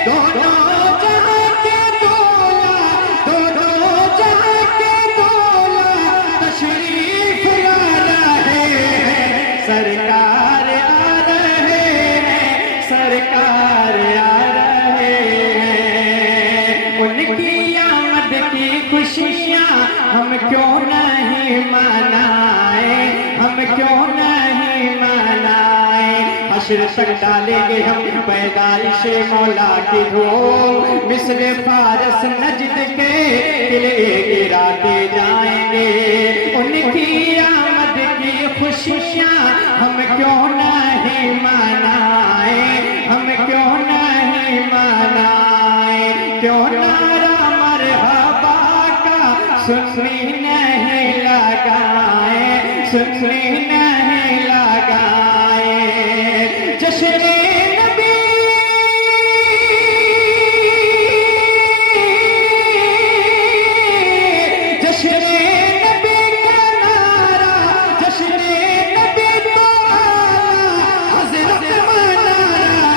دونوں جہاں کے دولا، دونوں جہاں کے دولا تشریف لا رہے ہیں، سرکار آ رہے ہیں، سرکار آ رہے ہیں، ان کی آمد کی خوشیاں ہم کیوں نہیں منائیں، ہم کیوں نہیں منائیں، حشر تک ڈالیں گے ہم پیدائش مولا کی دھوم، مثل فارس نجد کے قلعے گراتے جائیں گے، ان کی آمد کی خوشیاں ہم کیوں نہیں منائیں، ہم کیوں نہیں منائیں، کیوں نعرہ مرحبا کا سنی نہیں لگائیں، سنی نہیں لگائیں، جشن نبی جشن نبی کا نعرہ، جشن نبی تو حضرت منا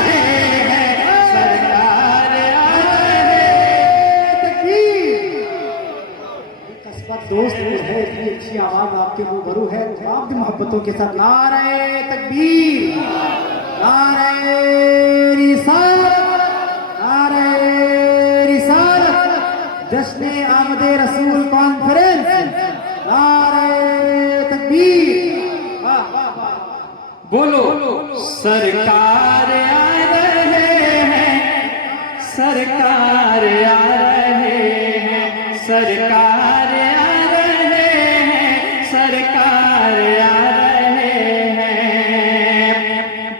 رہے ہیں، سرکار آ رہے ہیں، تکبیر۔ قصبہ دوست ہے، اتنی اچھی آواز آپ کے روبرو ہے، آپ بھی محبتوں کے ساتھ نعرہ تکبیر، نعرہ رسالت، نعرہ رسالت، جشن آمد رسول کانفرنس، نعرہ تکبیر، بولو سرکار آ رہے ہیں، سرکار آ رہے ہیں، سرکار آ رہے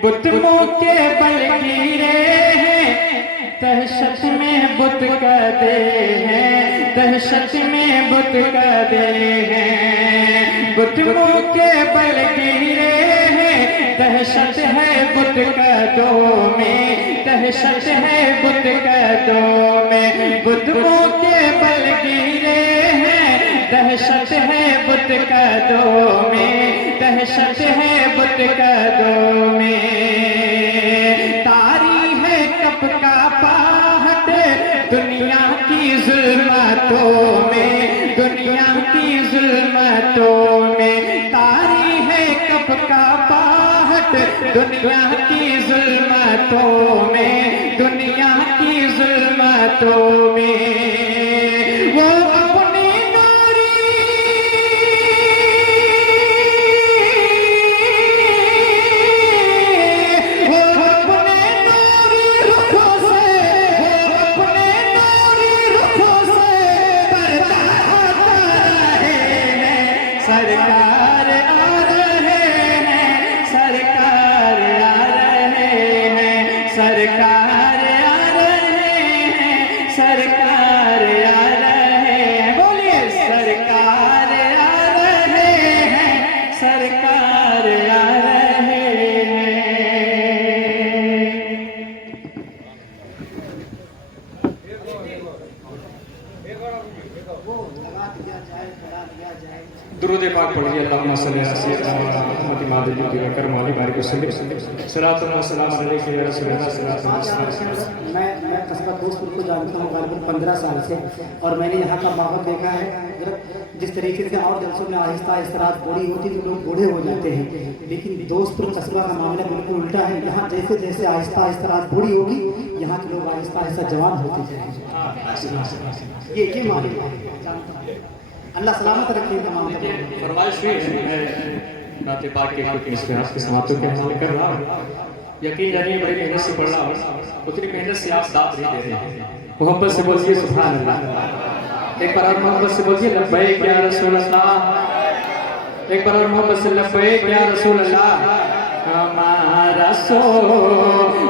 بت منہ کے بل گرے ہیں دہشت میں بت کدے ہیں دہشت میں بت کدے ہیں بت منہ کے بل گرے ہیں دہشت ہے بت قدوں میں دہشت ہے بت قدوں میں بت منہ کے بل گرے ہیں دہشت ہے بت قدوں میں دہشت ہے بت قدوں میں تاری ہے کب کا پاہٹ دنیا کی ظلمتوں میں دنیا کی ظلمتوں میں تاری ہے کب کا پاہٹ دنیا کی ظلمتوں میں دنیا کی ظلمتوں میں وہ اپنی سرکار آ رہے ہیں سرکار آ رہے ہیں سرکار آ رہے ہیں سرکار آ رہے ہیں بولیے سرکار آ رہے ہیں سرکار آ رہے ہیں درود پاک پڑھیے اللہم صلی اللہ سیدنا محمد مادی کی وکر مولی بارک وسلم صلاۃ و سلام علیک یا رسول اللہ صلی اللہ علیہ وسلم میں قصبہ دوستپور کو جانتا ہوں غالباً 15 سال سے اور میں نے یہاں کا ماحول دیکھا ہے جس طریقے سے اور جلسوں میں آہستہ آہستہ رات بوڑھی ہوتی تو لوگ بوڑھے ہو جاتے ہیں لیکن دوستپور قصبہ کا معاملہ بالکل الٹا ہے یہاں جیسے جیسے آہستہ آہستہ رات بوڑھی ہوگی یہاں کے لوگ آہستہ آہستہ جوان ہوتے جائیں گے یہ معلوم ہے اللہ سلامت رکھے تمام فرمائش ہوئی ہے میں نعت پاک کے کچھ مصرعات کے سماعتوں کے حوالے کر رہا ہوں یقین جانیے بڑی محنت سے پڑھ رہا ہوں اتنی محنت سے آپ داد نہیں دے رہے ہیں محبت سے بولیے سبحان اللہ ایک بار اور محبت سے بولیے لبیک یا رسول اللہ ایک بار اور محبت سے لبیک یا رسول اللہ ہمارا سو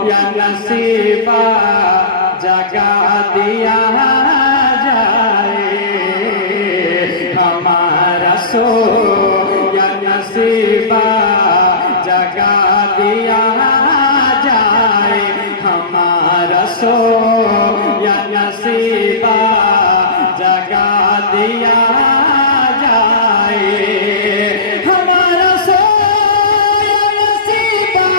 یا نصیبہ جگا دیا جائے ہمارا سو یا نصیبہ جگا دیا جائے ہمارا سو یا نصیبہ جگا دیا جائے ہمارا سو یا نصیبہ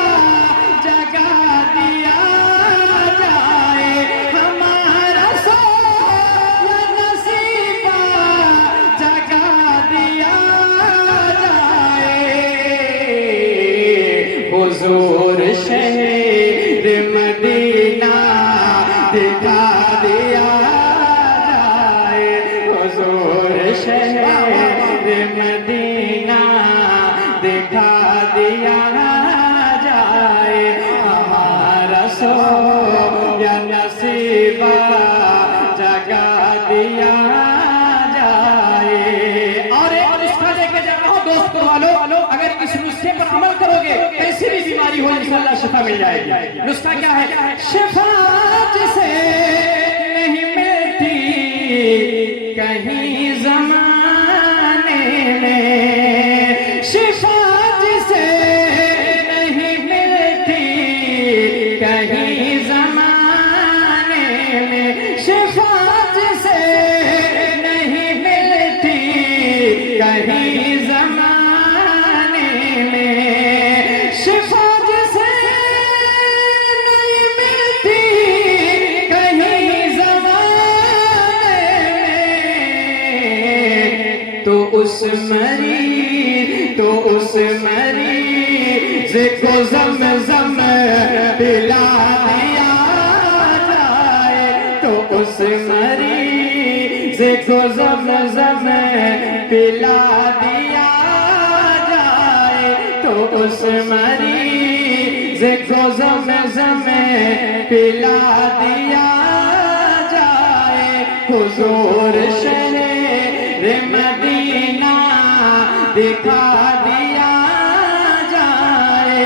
جگا دیا جائے ہمارا سو یا نصیبہ جگا دیا جائے حضور شہر مدینہ دکھا دیا جائے حضور شہر مدینہ دکھا دیا جائے ہمارا سو یا نصیبہ جگا دیا جائے اور ایک نسخہ لے کے جا رہا ہوں دوست والو اگر اس نسخے پر عمل کرو گے کیسی بھی بیماری ہو انشاءاللہ شفا مل جائے گی نسخہ کیا ہے شفا جسے نہیں ملتی کہیں زمانے میں شفا جسے نہیں ملتی کہیں زمانے میں شفا جسے نہیں ملتی کہیں زمانے میں شفا جسے نہیں ملتی کہیں زمانے میں تو اس مریض کو زمزم پلا دیا جائے تو اس مریض کو زمزم پلا دیا جائے تو اس مریض کو زمزم پلا دیا جائے حضور شہر مدینہ دکھا دیا جائے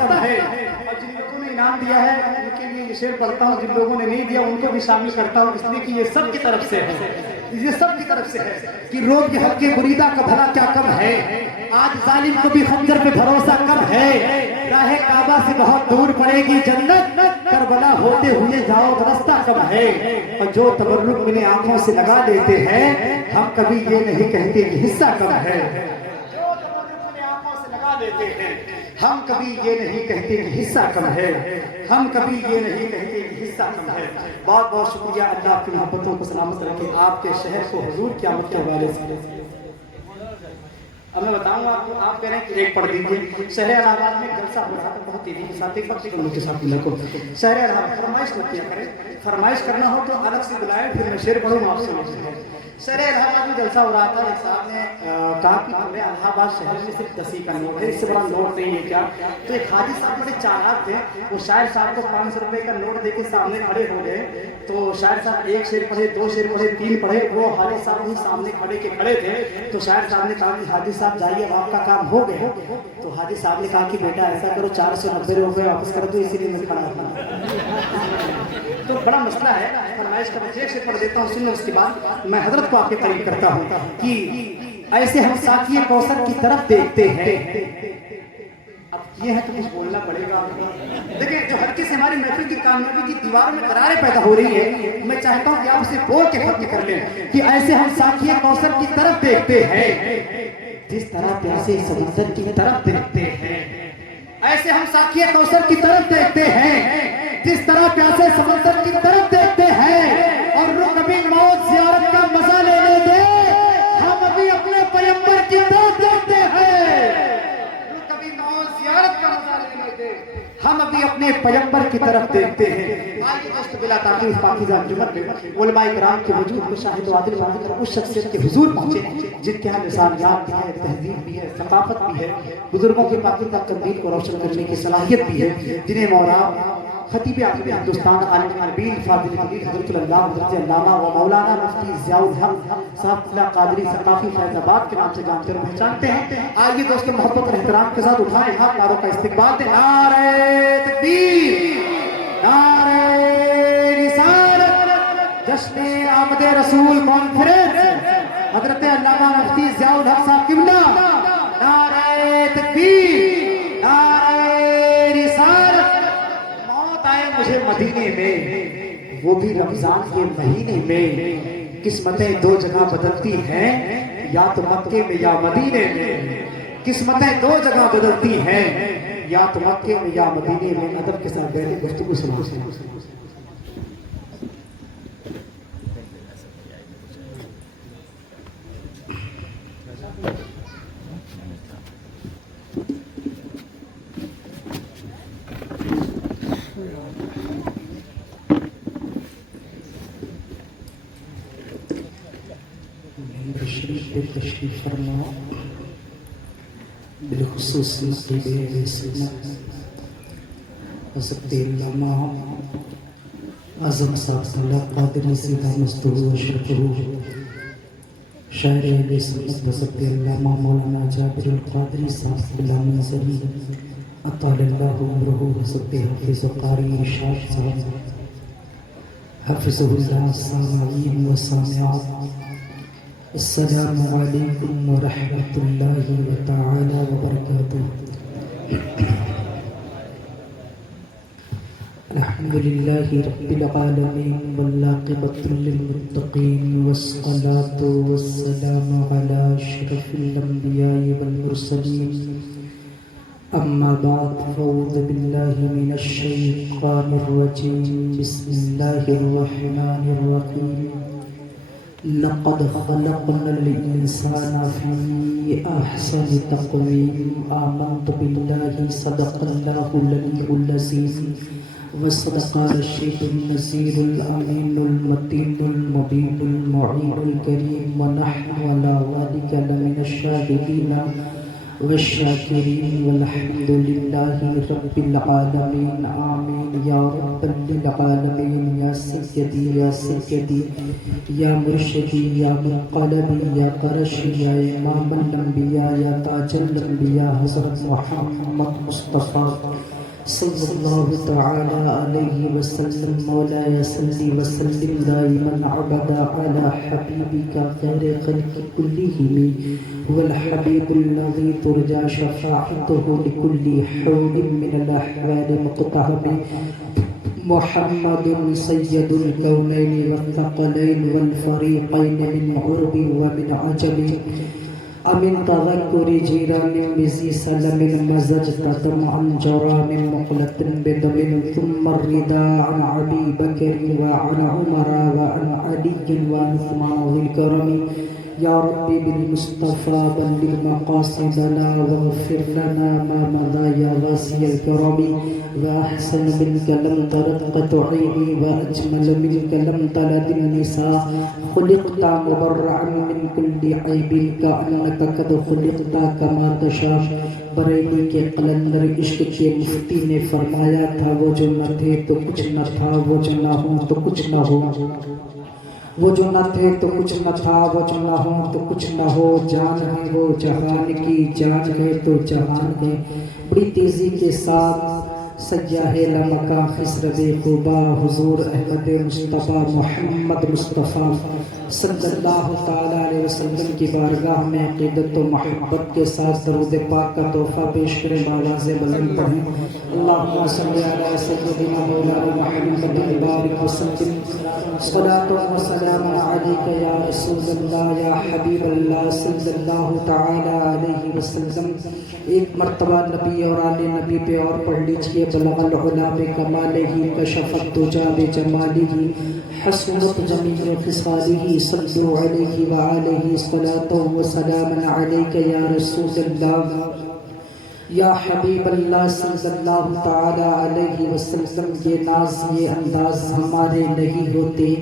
کب ہے۔ اور جن لوگوں نے انعام دیا ہے ان کے لیے یہ شعر پڑھتا ہوں، جن لوگوں نے نہیں دیا ان کو بھی شامل کرتا ہوں، اس لیے کہ یہ سب کی طرف سے ہے، یہ سب کی طرف سے ہے کہ روز کے حق کے بریدہ کا بھلا کیا کم ہے، آج ظالم کو بھی خنجر پہ بھروسہ کم ہے، راہ کعبہ سے بہت دور پڑے گی جنت، کربلا ہوتے ہوئے جاؤ راستہ کب ہے۔ اور جو تبرک میرے آنکھوں سے لگا لیتے ہیں ہم کبھی یہ نہیں کہتے کہ حصہ کم ہے، جو تبرک میرے آنکھوں سے لگا لیتے ہیں ہم کبھی یہ نہیں کہتے کہ حصہ کم ہے، ہم کبھی یہ نہیں کہتے کہ حصہ کم ہے۔ بہت بہت شکریہ، اللہ آپ کی محبتوں کو سلامت رکھے، آپ کے شہر کو حضور قیامت کے حوالے سے۔ اب میں بتاؤں گا آپ کو، آپ کہہ رہے ہیں کہ ایک پڑھ دیجیے۔ شہر الہ آباد میں جلسہ ہو رہا تھا بہت تیزی کے ساتھ، ایک وقت کے ساتھ ملا کو شہر الہ آباد فرمائش مت کیا کریں، فرمائش کرنا ہو تو الگ سے بلائیں، پھر میں شعر پڑھوں آپ سے۔ شہر الہ آباد میں جلسہ ہو رہا تھا، ایک صاحب نے کہا کہ پورے الہ آباد شہر میں صرف 10 کا نوٹ ہے، اس سے بڑا نوٹ نہیں ہے کیا؟ تو ایک حاجی صاحب بڑے چالاک تھے، وہ شاعر صاحب کو 500 روپے کا نوٹ دے کے سامنے کھڑے ہو گئے، تو شاعر صاحب ایک شعر پڑھے، 2 شعر پڑھے، 3 پڑھے، وہ حاجی صاحب بھی سامنے کھڑے کے کھڑے تھے، تو شاعر صاحب نے کہا کہ حاجی صاحب جائیے اب آپ کا کام ہو گیا۔ تو حاجی صاحب نے کہا کہ بیٹا ایسا کرو 490 روپے واپس کر دو، اسی لیے میں کھڑا تھا۔ تو بڑا مسئلہ ہے، فرمائش کا ایک سے پڑھ دیتا ہوں، سنو اس کے بعد میں حضرت کو آپ کے قریب کرتا ہوں کہ ایسے ہم ساقی کوثر کی طرف دیکھتے ہیں۔ اب یہ ہے تو کچھ بولنا پڑے گا۔ دیکھیں جو ہلکے سے ہماری محفل کی کامیابی کی دیواروں میں دراریں پیدا ہو رہی ہے، میں چاہتا ہوں کہ آپ اسے بول کے ختم کر لیں کہ ایسے ہم ساقی کوثر کی طرف دیکھتے ہیں جس طرح پیاسے سمندر کی طرف دیکھتے ہیں، ایسے ہم ساقی کوثر کی طرف دیکھتے ہیں جس طرح پیاسے سمندر کی طرف دیکھتے ہیں، اور رخ کبھی موت زیارت کا مزہ لینے دے، ہم ابھی اپنے پیغمبر کی طرف دیکھتے ہیں، رخ کبھی موت زیارت کا مزہ لینے دے، ہم ابھی اپنے پیغمبر کی طرف دیکھتے ہیں۔ آئیے دوست بلا تاکہ اس پاکیزہ جمعہ میں علماء کرام کے وجود کو شاہد و عادل بنا کر اس شخصیت کے حضور پہنچے جن کے ہاں لسانیات بھی ہے، تہذیب بھی ہے، ثقافت بھی ہے، بزرگوں کے پاکی کا تقدیر کو روشن کرنے کی صلاحیت بھی ہے، جنہیں مولا خطیب اعظم ہندوستان عالم اربین فاضل فضیل حضرت اللہ حضرت علامہ و مولانا مفتی ضیاء الحق صاحب اللہ قادری ثقافی فیض آباد کے نام سے جانتے اور پہچانتے ہیں۔ آئیے دوستوں محبت اور احترام کے ساتھ اٹھائیں ہاتھ، نعروں کا استقبال دیں، نعرہ تکبیر، نعرہ رسالت، جشن آمد رسول کانفرنس، حضرت علامہ مفتی ضیاء الحق صاحب قبلہ، نعرہ تکبیر، نعرہ رسالت۔ مجھے مدینے میں، وہ بھی رمضان کے مہینے میں، قسمتیں 2 جگہ بدلتی ہیں، یا تو مکے میں یا مدینے میں، قسمتیں 2 جگہ بدلتی ہیں، یا تو مکے میں یا مدینے میں۔ ادب کے ساتھ بیٹھے گفتگو سنا۔ تشریف فرما، بالخصوص نقیب سنت حضرت علامہ اعظم صاحب اللہ قادری سیدھا مستور شرف، شاعر اہل سنت حضرت علامہ مولانا جابر القادری صاحب اللہ منظری اطال اللہ عمرہ، حضرت حافظ قاری ارشاد صاحب حفظہ اللہ، سامعین و سامعات، السلام علیکم ورحمۃ اللہ تعالی وبرکاتہ۔ الحمد للہ رب العالمین والعاقبۃ للمتقین، والصلاۃ والسلام علی اشرف الانبیاء والمرسلین، اما بعد فاعوذ باللہ من الشیطان الرجیم، بسم اللہ الرحمن الرحیم، لقد خلقنا الإنسان في أحسن تقويم، آمنت بالله صدق الله العلي العظيم وصدق رشيد النذير الأمين المتين المبين المعين الكريم، ونحن على ذلك لمن الشاهدين والشاكرين والحمد لله رب العالمين آمين يا رب العالمين يا سيدي يا سيدي يا مرشدي يا منقلبي يا قرشي يا إمام الأنبياء يا تاج الأنبياء حضرت محمد مصطفى صلی اللہ تعالی علیہ وسلم مولاي صلی وسلم دائما ابدا على حبیبک خیر خلق كلهم هو الحبیب الذي ترجى شفاعته لكل حول من الاحوال مقتحم محمد سید الكونین والثقلین والفریقین من عرب ومن عجم امن تذکر جیران بزی سلم مزجت عن جرام مقلت بدم ثم الرداء عن ابی بکر وعن عمر وعن علی وعن عثمان ذی الکرم یا رب بالمصطفى بلغ مقاصدنا واغفر لنا ما مضى يا واسع الكرم واحسن منك لم ترقت عيني واجمل منك لم تلد النساء خلقت مبرعا من كل عيب كأنك قد خلقت كما تشاء بریلی کے قلندر عشق کے مفتی نے فرمایا تھا وہ جو نہ تھے تو کچھ نہ تھا وہ جو نہ ہوں تو کچھ نہ ہو وہ جو نہ تھے تو کچھ نہ تھا وہ جو نہ ہوں تو کچھ نہ ہو جان ہے وہ جہان کی جان ہے تو جہان ہے بڑی تیزی کے ساتھ سیاح لمکہ خسرو خوبا حضور احمد مصطفیٰ محمد مصطفیٰ صلی اللہ تعالیٰ علیہ وسلم کی بارگاہ میں عقیدت و محبت کے ساتھ درود پاک کا تحفہ پیش کریں باواز بلند پڑھیں اللہم صلی علی سیدنا مولانا محمد بارک وسلم صلاۃ و سلام علیک یا رسول اللہ یا حبیب اللہ صلی اللہ تعالیٰ علیہ وسلم ایک مرتبہ نبی اور آل نبی پہ اور پڑھ لیجئے بلغ العلا بکمالہ کشف الدجا بجمالہ حسنت جمیع خصالہ صلو علیہ وآلہ صلاۃ و سلام علیک یا رسول اللہ یا حبیب اللہ صلی اللہ تعالی علیہ وسلم یہ ناز یہ انداز ہمارے نہیں ہوتے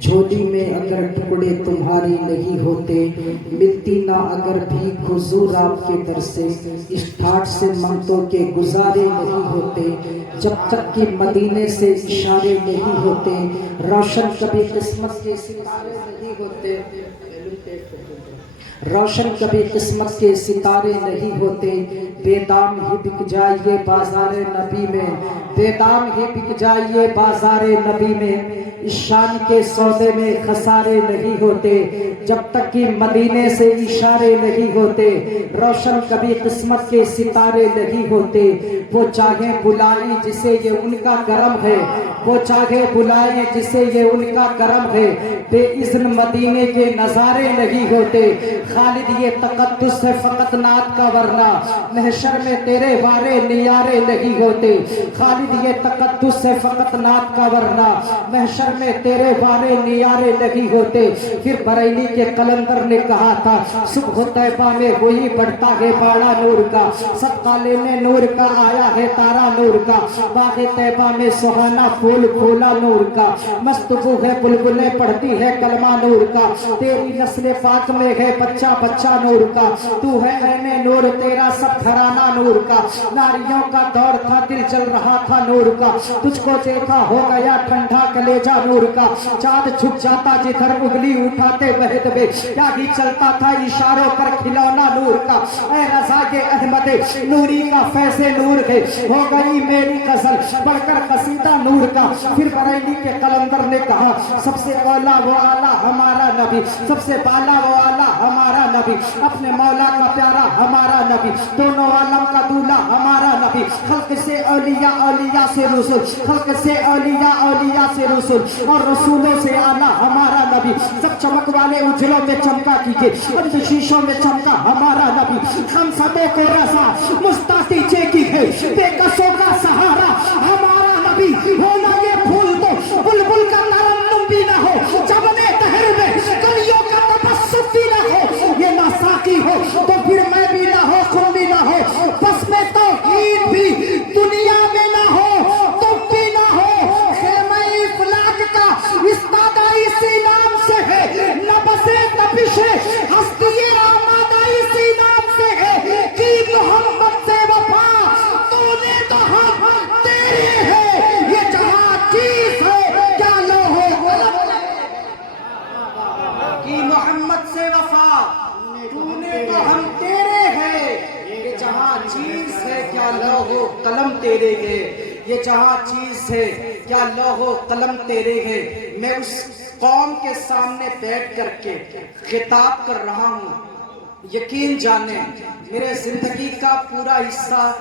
جھولی میں اگر ٹکڑے تمہارے نہیں ہوتے ملتی نہ اگر بھی حضور آپ کے در سے اس ٹھاٹ سے منگتوں کے گزارے نہیں ہوتے جب تک کہ مدینے سے اشارے نہیں ہوتے روشن کبھی قسمت کے ستارے نہیں ہوتے روشن کبھی قسمت کے ستارے نہیں ہوتے بے دام ہی بک جائیے بازار نبی میں بے دام ہی بک جائیے بازار نبی میں اس شان کے سودے میں خسارے نہیں ہوتے جب تک کہ مدینے سے اشارے نہیں ہوتے روشن کبھی قسمت کے ستارے نہیں ہوتے وہ چاہے بلائیں جسے یہ ان کا کرم ہے وہ چاہے بلائیں جسے یہ ان کا کرم ہے بے اذن مدینے کے نظارے نہیں ہوتے خالد یہ تقدس ہے فقط نعت کا ورنہ محشر میں تیرے وارے نیارے نہیں ہوتے خالد یہ تقدس ہے فقط نعت کا ورنہ محشر میں تیرے وارے نیارے نہیں ہوتے پھر بریلی کے قلندر نے کہا تھا صبح طیبہ میں وہی بڑھتا ہے باڑا نور کا صدقہ لینے نور کا آیا ہے تارا نور کا باغ طیبہ میں سہانا پھول پھولا نور کا مست بو ہے بلبلیں پڑھتی ہے کلمہ نور کا تیری نسل پاک میں ہے بچہ بچہ نور کا تو ہے عین نور تیرا سب گھرانہ نور کا ناریوں کا دور تھا دل جل رہا تھا نور کا تجھ کو دیکھا ہو گیا ٹھنڈا کلیجہ نور کا چاند جھک جاتا جدھر انگلی اٹھاتے بہت میں کیا ہی چلتا تھا اشاروں پر کھلونا نور کا اے رضا یہ احمد نوری کا فیض نور ہے ہو گئی میری غزل بڑھ کر قصیدہ نور کا پھر بریلی کے قلندر نے کہا سب سے اولا وہ اعلیٰ ہمارا نبی سب سے بالا وہ اعلیٰ ہمارا نبی اپنے مولا کا پیارا ہمارا نبی دونوں عالم کا دولہ ہمارا نبی خلق سے اولیاء اولیاء سے رسول خلق سے اولیاء اولیاء سے رسول اور رسولوں سے اعلیٰ ہمارا نبی سب چمک والے اجلوں میں چمکا کیجئے بند شیشوں میں چمکا ہمارا نبی ہم سبوں کو رضا مستعطی کی ہے بے کسوں کا سہارا ہمارا نبی ہونا یہ پھول تو بلبل کا ترنم بھی نہ ہو چمنے تہر میں کلیوں کا تبسم بھی نہ ہو یہ نہ ساقی ہو تو پھر میں بھی نہ ہو خون بھی نہ ہو بس میں توحید بھی دنیا میں نہ ہو تم بھی نہ ہو خیمہ افلاک کا استادہ اسی نام سے ہے نبض تپش ہستی آمادہ اسی نام سے ہے کہ و قلم تیرے ہے، یہ جہاں چیز ہے کیا لوح و قلم تیرے ہے۔ میں اس قوم کے سامنے بیٹھ کر کے خطاب کر رہا ہوں، یقین جانیں میرے زندگی کا پورا حصہ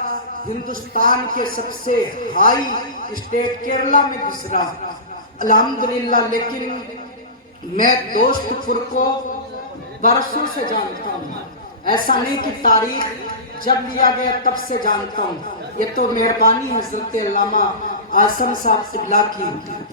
ہندوستان کے سب سے ہائی اسٹیٹ کیرلا میں گزرا الحمدللہ، لیکن میں دوست پور کو برسوں سے جانتا ہوں، ایسا نہیں کہ تاریخ جب لیا گیا تب سے جانتا ہوں، یہ تو مہربانی حضرت علامہ آسم صاحب قبلہ کی،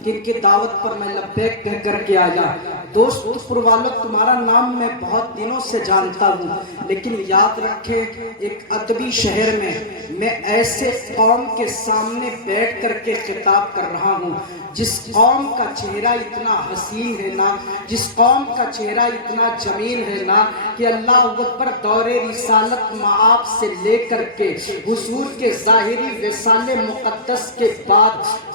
جن کی دعوت پر میں لبیک کہہ کر کے آیا۔ دوست پور والوں، تمہارا نام میں بہت دنوں سے جانتا ہوں، لیکن یاد رکھیں ایک ادبی شہر میں میں ایسے قوم کے سامنے بیٹھ کر کے خطاب کر رہا ہوں جس قوم کا چہرہ اتنا حسین ہے نا، جس قوم کا چہرہ اتنا جمیل ہے نا کہ اللہ اکبر، دور رسالت معاب سے لے کر کے حضور کے ظاہری وصال مقدس کے بعد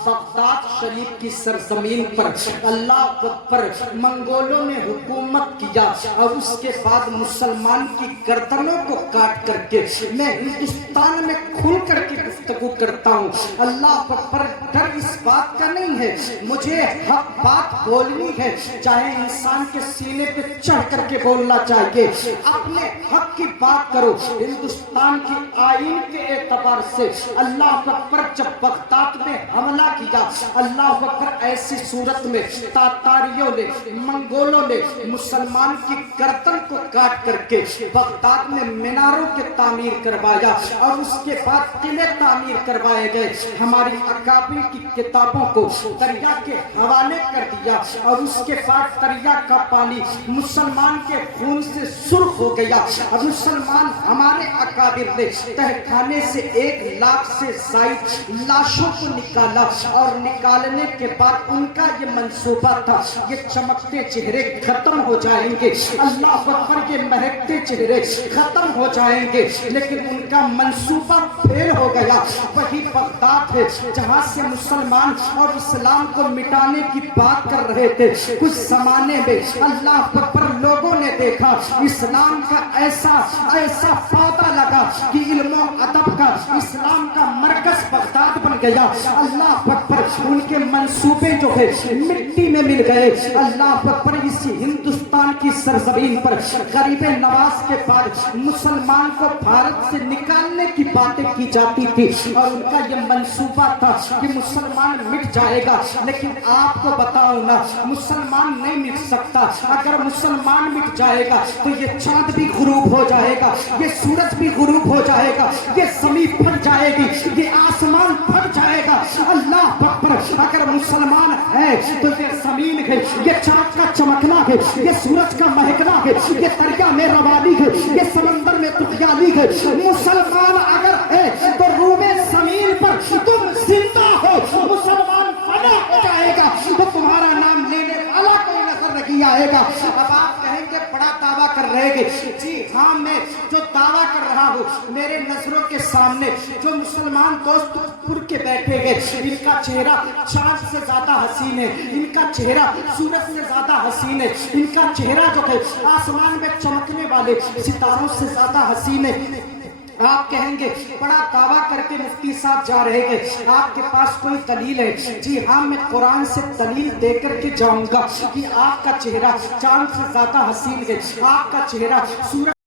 بغداد شریف کی سرزمین پر اللہ اکبر منگولوں نے حکومت کیا، اور اس کے بعد مسلمان کی گردنوں کو کاٹ کر کے میں ہندوستان میں کھل کر کے گفتگو کرتا ہوں۔ اللہ اکبر، ڈر اس بات کا نہیں ہے، مجھے حق بات بولنی ہے، چاہے انسان کے سینے پہ چڑھ کر کے بولنا چاہیے، اپنے حق کی بات کرو۔ ہندوستان کی آئین کے اعتبار سے اللہ اکبر جب بغداد میں حملہ کیا، اللہ اکبر ایسی صورت میں تاتاریوں نے، منگولوں نے مسلمان کی گردن کو کاٹ کر کے بغداد میں میناروں کے تعمیر کروایا، اور اس کے بعد قلعے تعمیر کروائے گئے۔ ہماری اکابر کی کتابوں کو دریا کے حوالے کر دیا، اور اس کے بعد دریا کا پانی مسلمان کے خون سے سرخ ہو گیا، اور مسلمان ہمارے اکابر نے تہخانے سے 1,00,000 سے زائد لاشوں کو نکالا، اور نکالنے کے بعد ان کا یہ منصوبہ تھا یہ چمکتے چہرے ختم ہو جائیں گے، اللہ اکبر، یہ مہکتے چہرے ختم ہو جائیں گے، لیکن ان کا منصوبہ فیل ہو گیا۔ وہی بغداد ہے جہاں سے مسلمان اور اسلام کو مٹانے کی بات کر رہے تھے۔ کچھ زمانے میں اللہ اکبر لوگوں نے دیکھا اسلام کا ایسا پودا لگا کہ علم و ادب کا اسلام کا مرکز بغداد بن گیا۔ اللہ اکبر، ان کے منصوبے جو ہے مٹی میں مل گئے۔ اللہ اکبر، اسی ہندوستان کی سرزمین پر غریب نواز کے بعد مسلمان کو بھارت سے نکالنے کی باتیں کی جاتی تھی، اور ان کا یہ منصوبہ تھا کہ مسلمان مٹ جائے گا، لیکن آپ کو بتاؤ نا، مسلمان نہیں مٹ سکتا۔ اگر مسلمان مٹ جائے گا تو یہ چاند بھی غروب ہو جائے گا، یہ سورج بھی غروب ہو جائے گا، یہ زمین پھٹ جائے گی، یہ آسمان پھٹ جائے گا۔ اللہ اکبر، اگر مسلمان ہے تو یہ زمین ہے، یہ چاند کا چمکنا ہے، یہ سورج کا مہکنا ہے، یہ دریا میں روانی ہے، یہ سمندر میں تخیالی ہے۔ مسلمان اگر ہے تو روم زمین پر تم زندہ ہو، مسلمان فنا ہو جائے گا تو تمہارا نام لینے والا کوئی نظر نہیں آئے گا۔ اب آپ کہیں گے بڑا دعویٰ کر رہے گے، جی ہاں، میں جو دعویٰ کر رہا ہوں، میرے نظروں کے سامنے جو مسلمان دوست پور کے بیٹھے ہیں، ان کا چہرہ چاند سے زیادہ حسین ہے، ان کا چہرہ سورج سے زیادہ حسین ہے، ان کا چہرہ جو ہے آسمان میں چمکنے والے ستاروں سے زیادہ حسین ہے۔ آپ کہیں گے بڑا دعویٰ کر کے مفتی صاحب جا رہے ہیں، آپ کے پاس کوئی دلیل ہے؟ جی ہاں، میں قرآن سے دلیل دے کر کے جاؤں گا کہ آپ کا چہرہ چاند سے زیادہ حسین ہے، آپ کا چہرہ سورج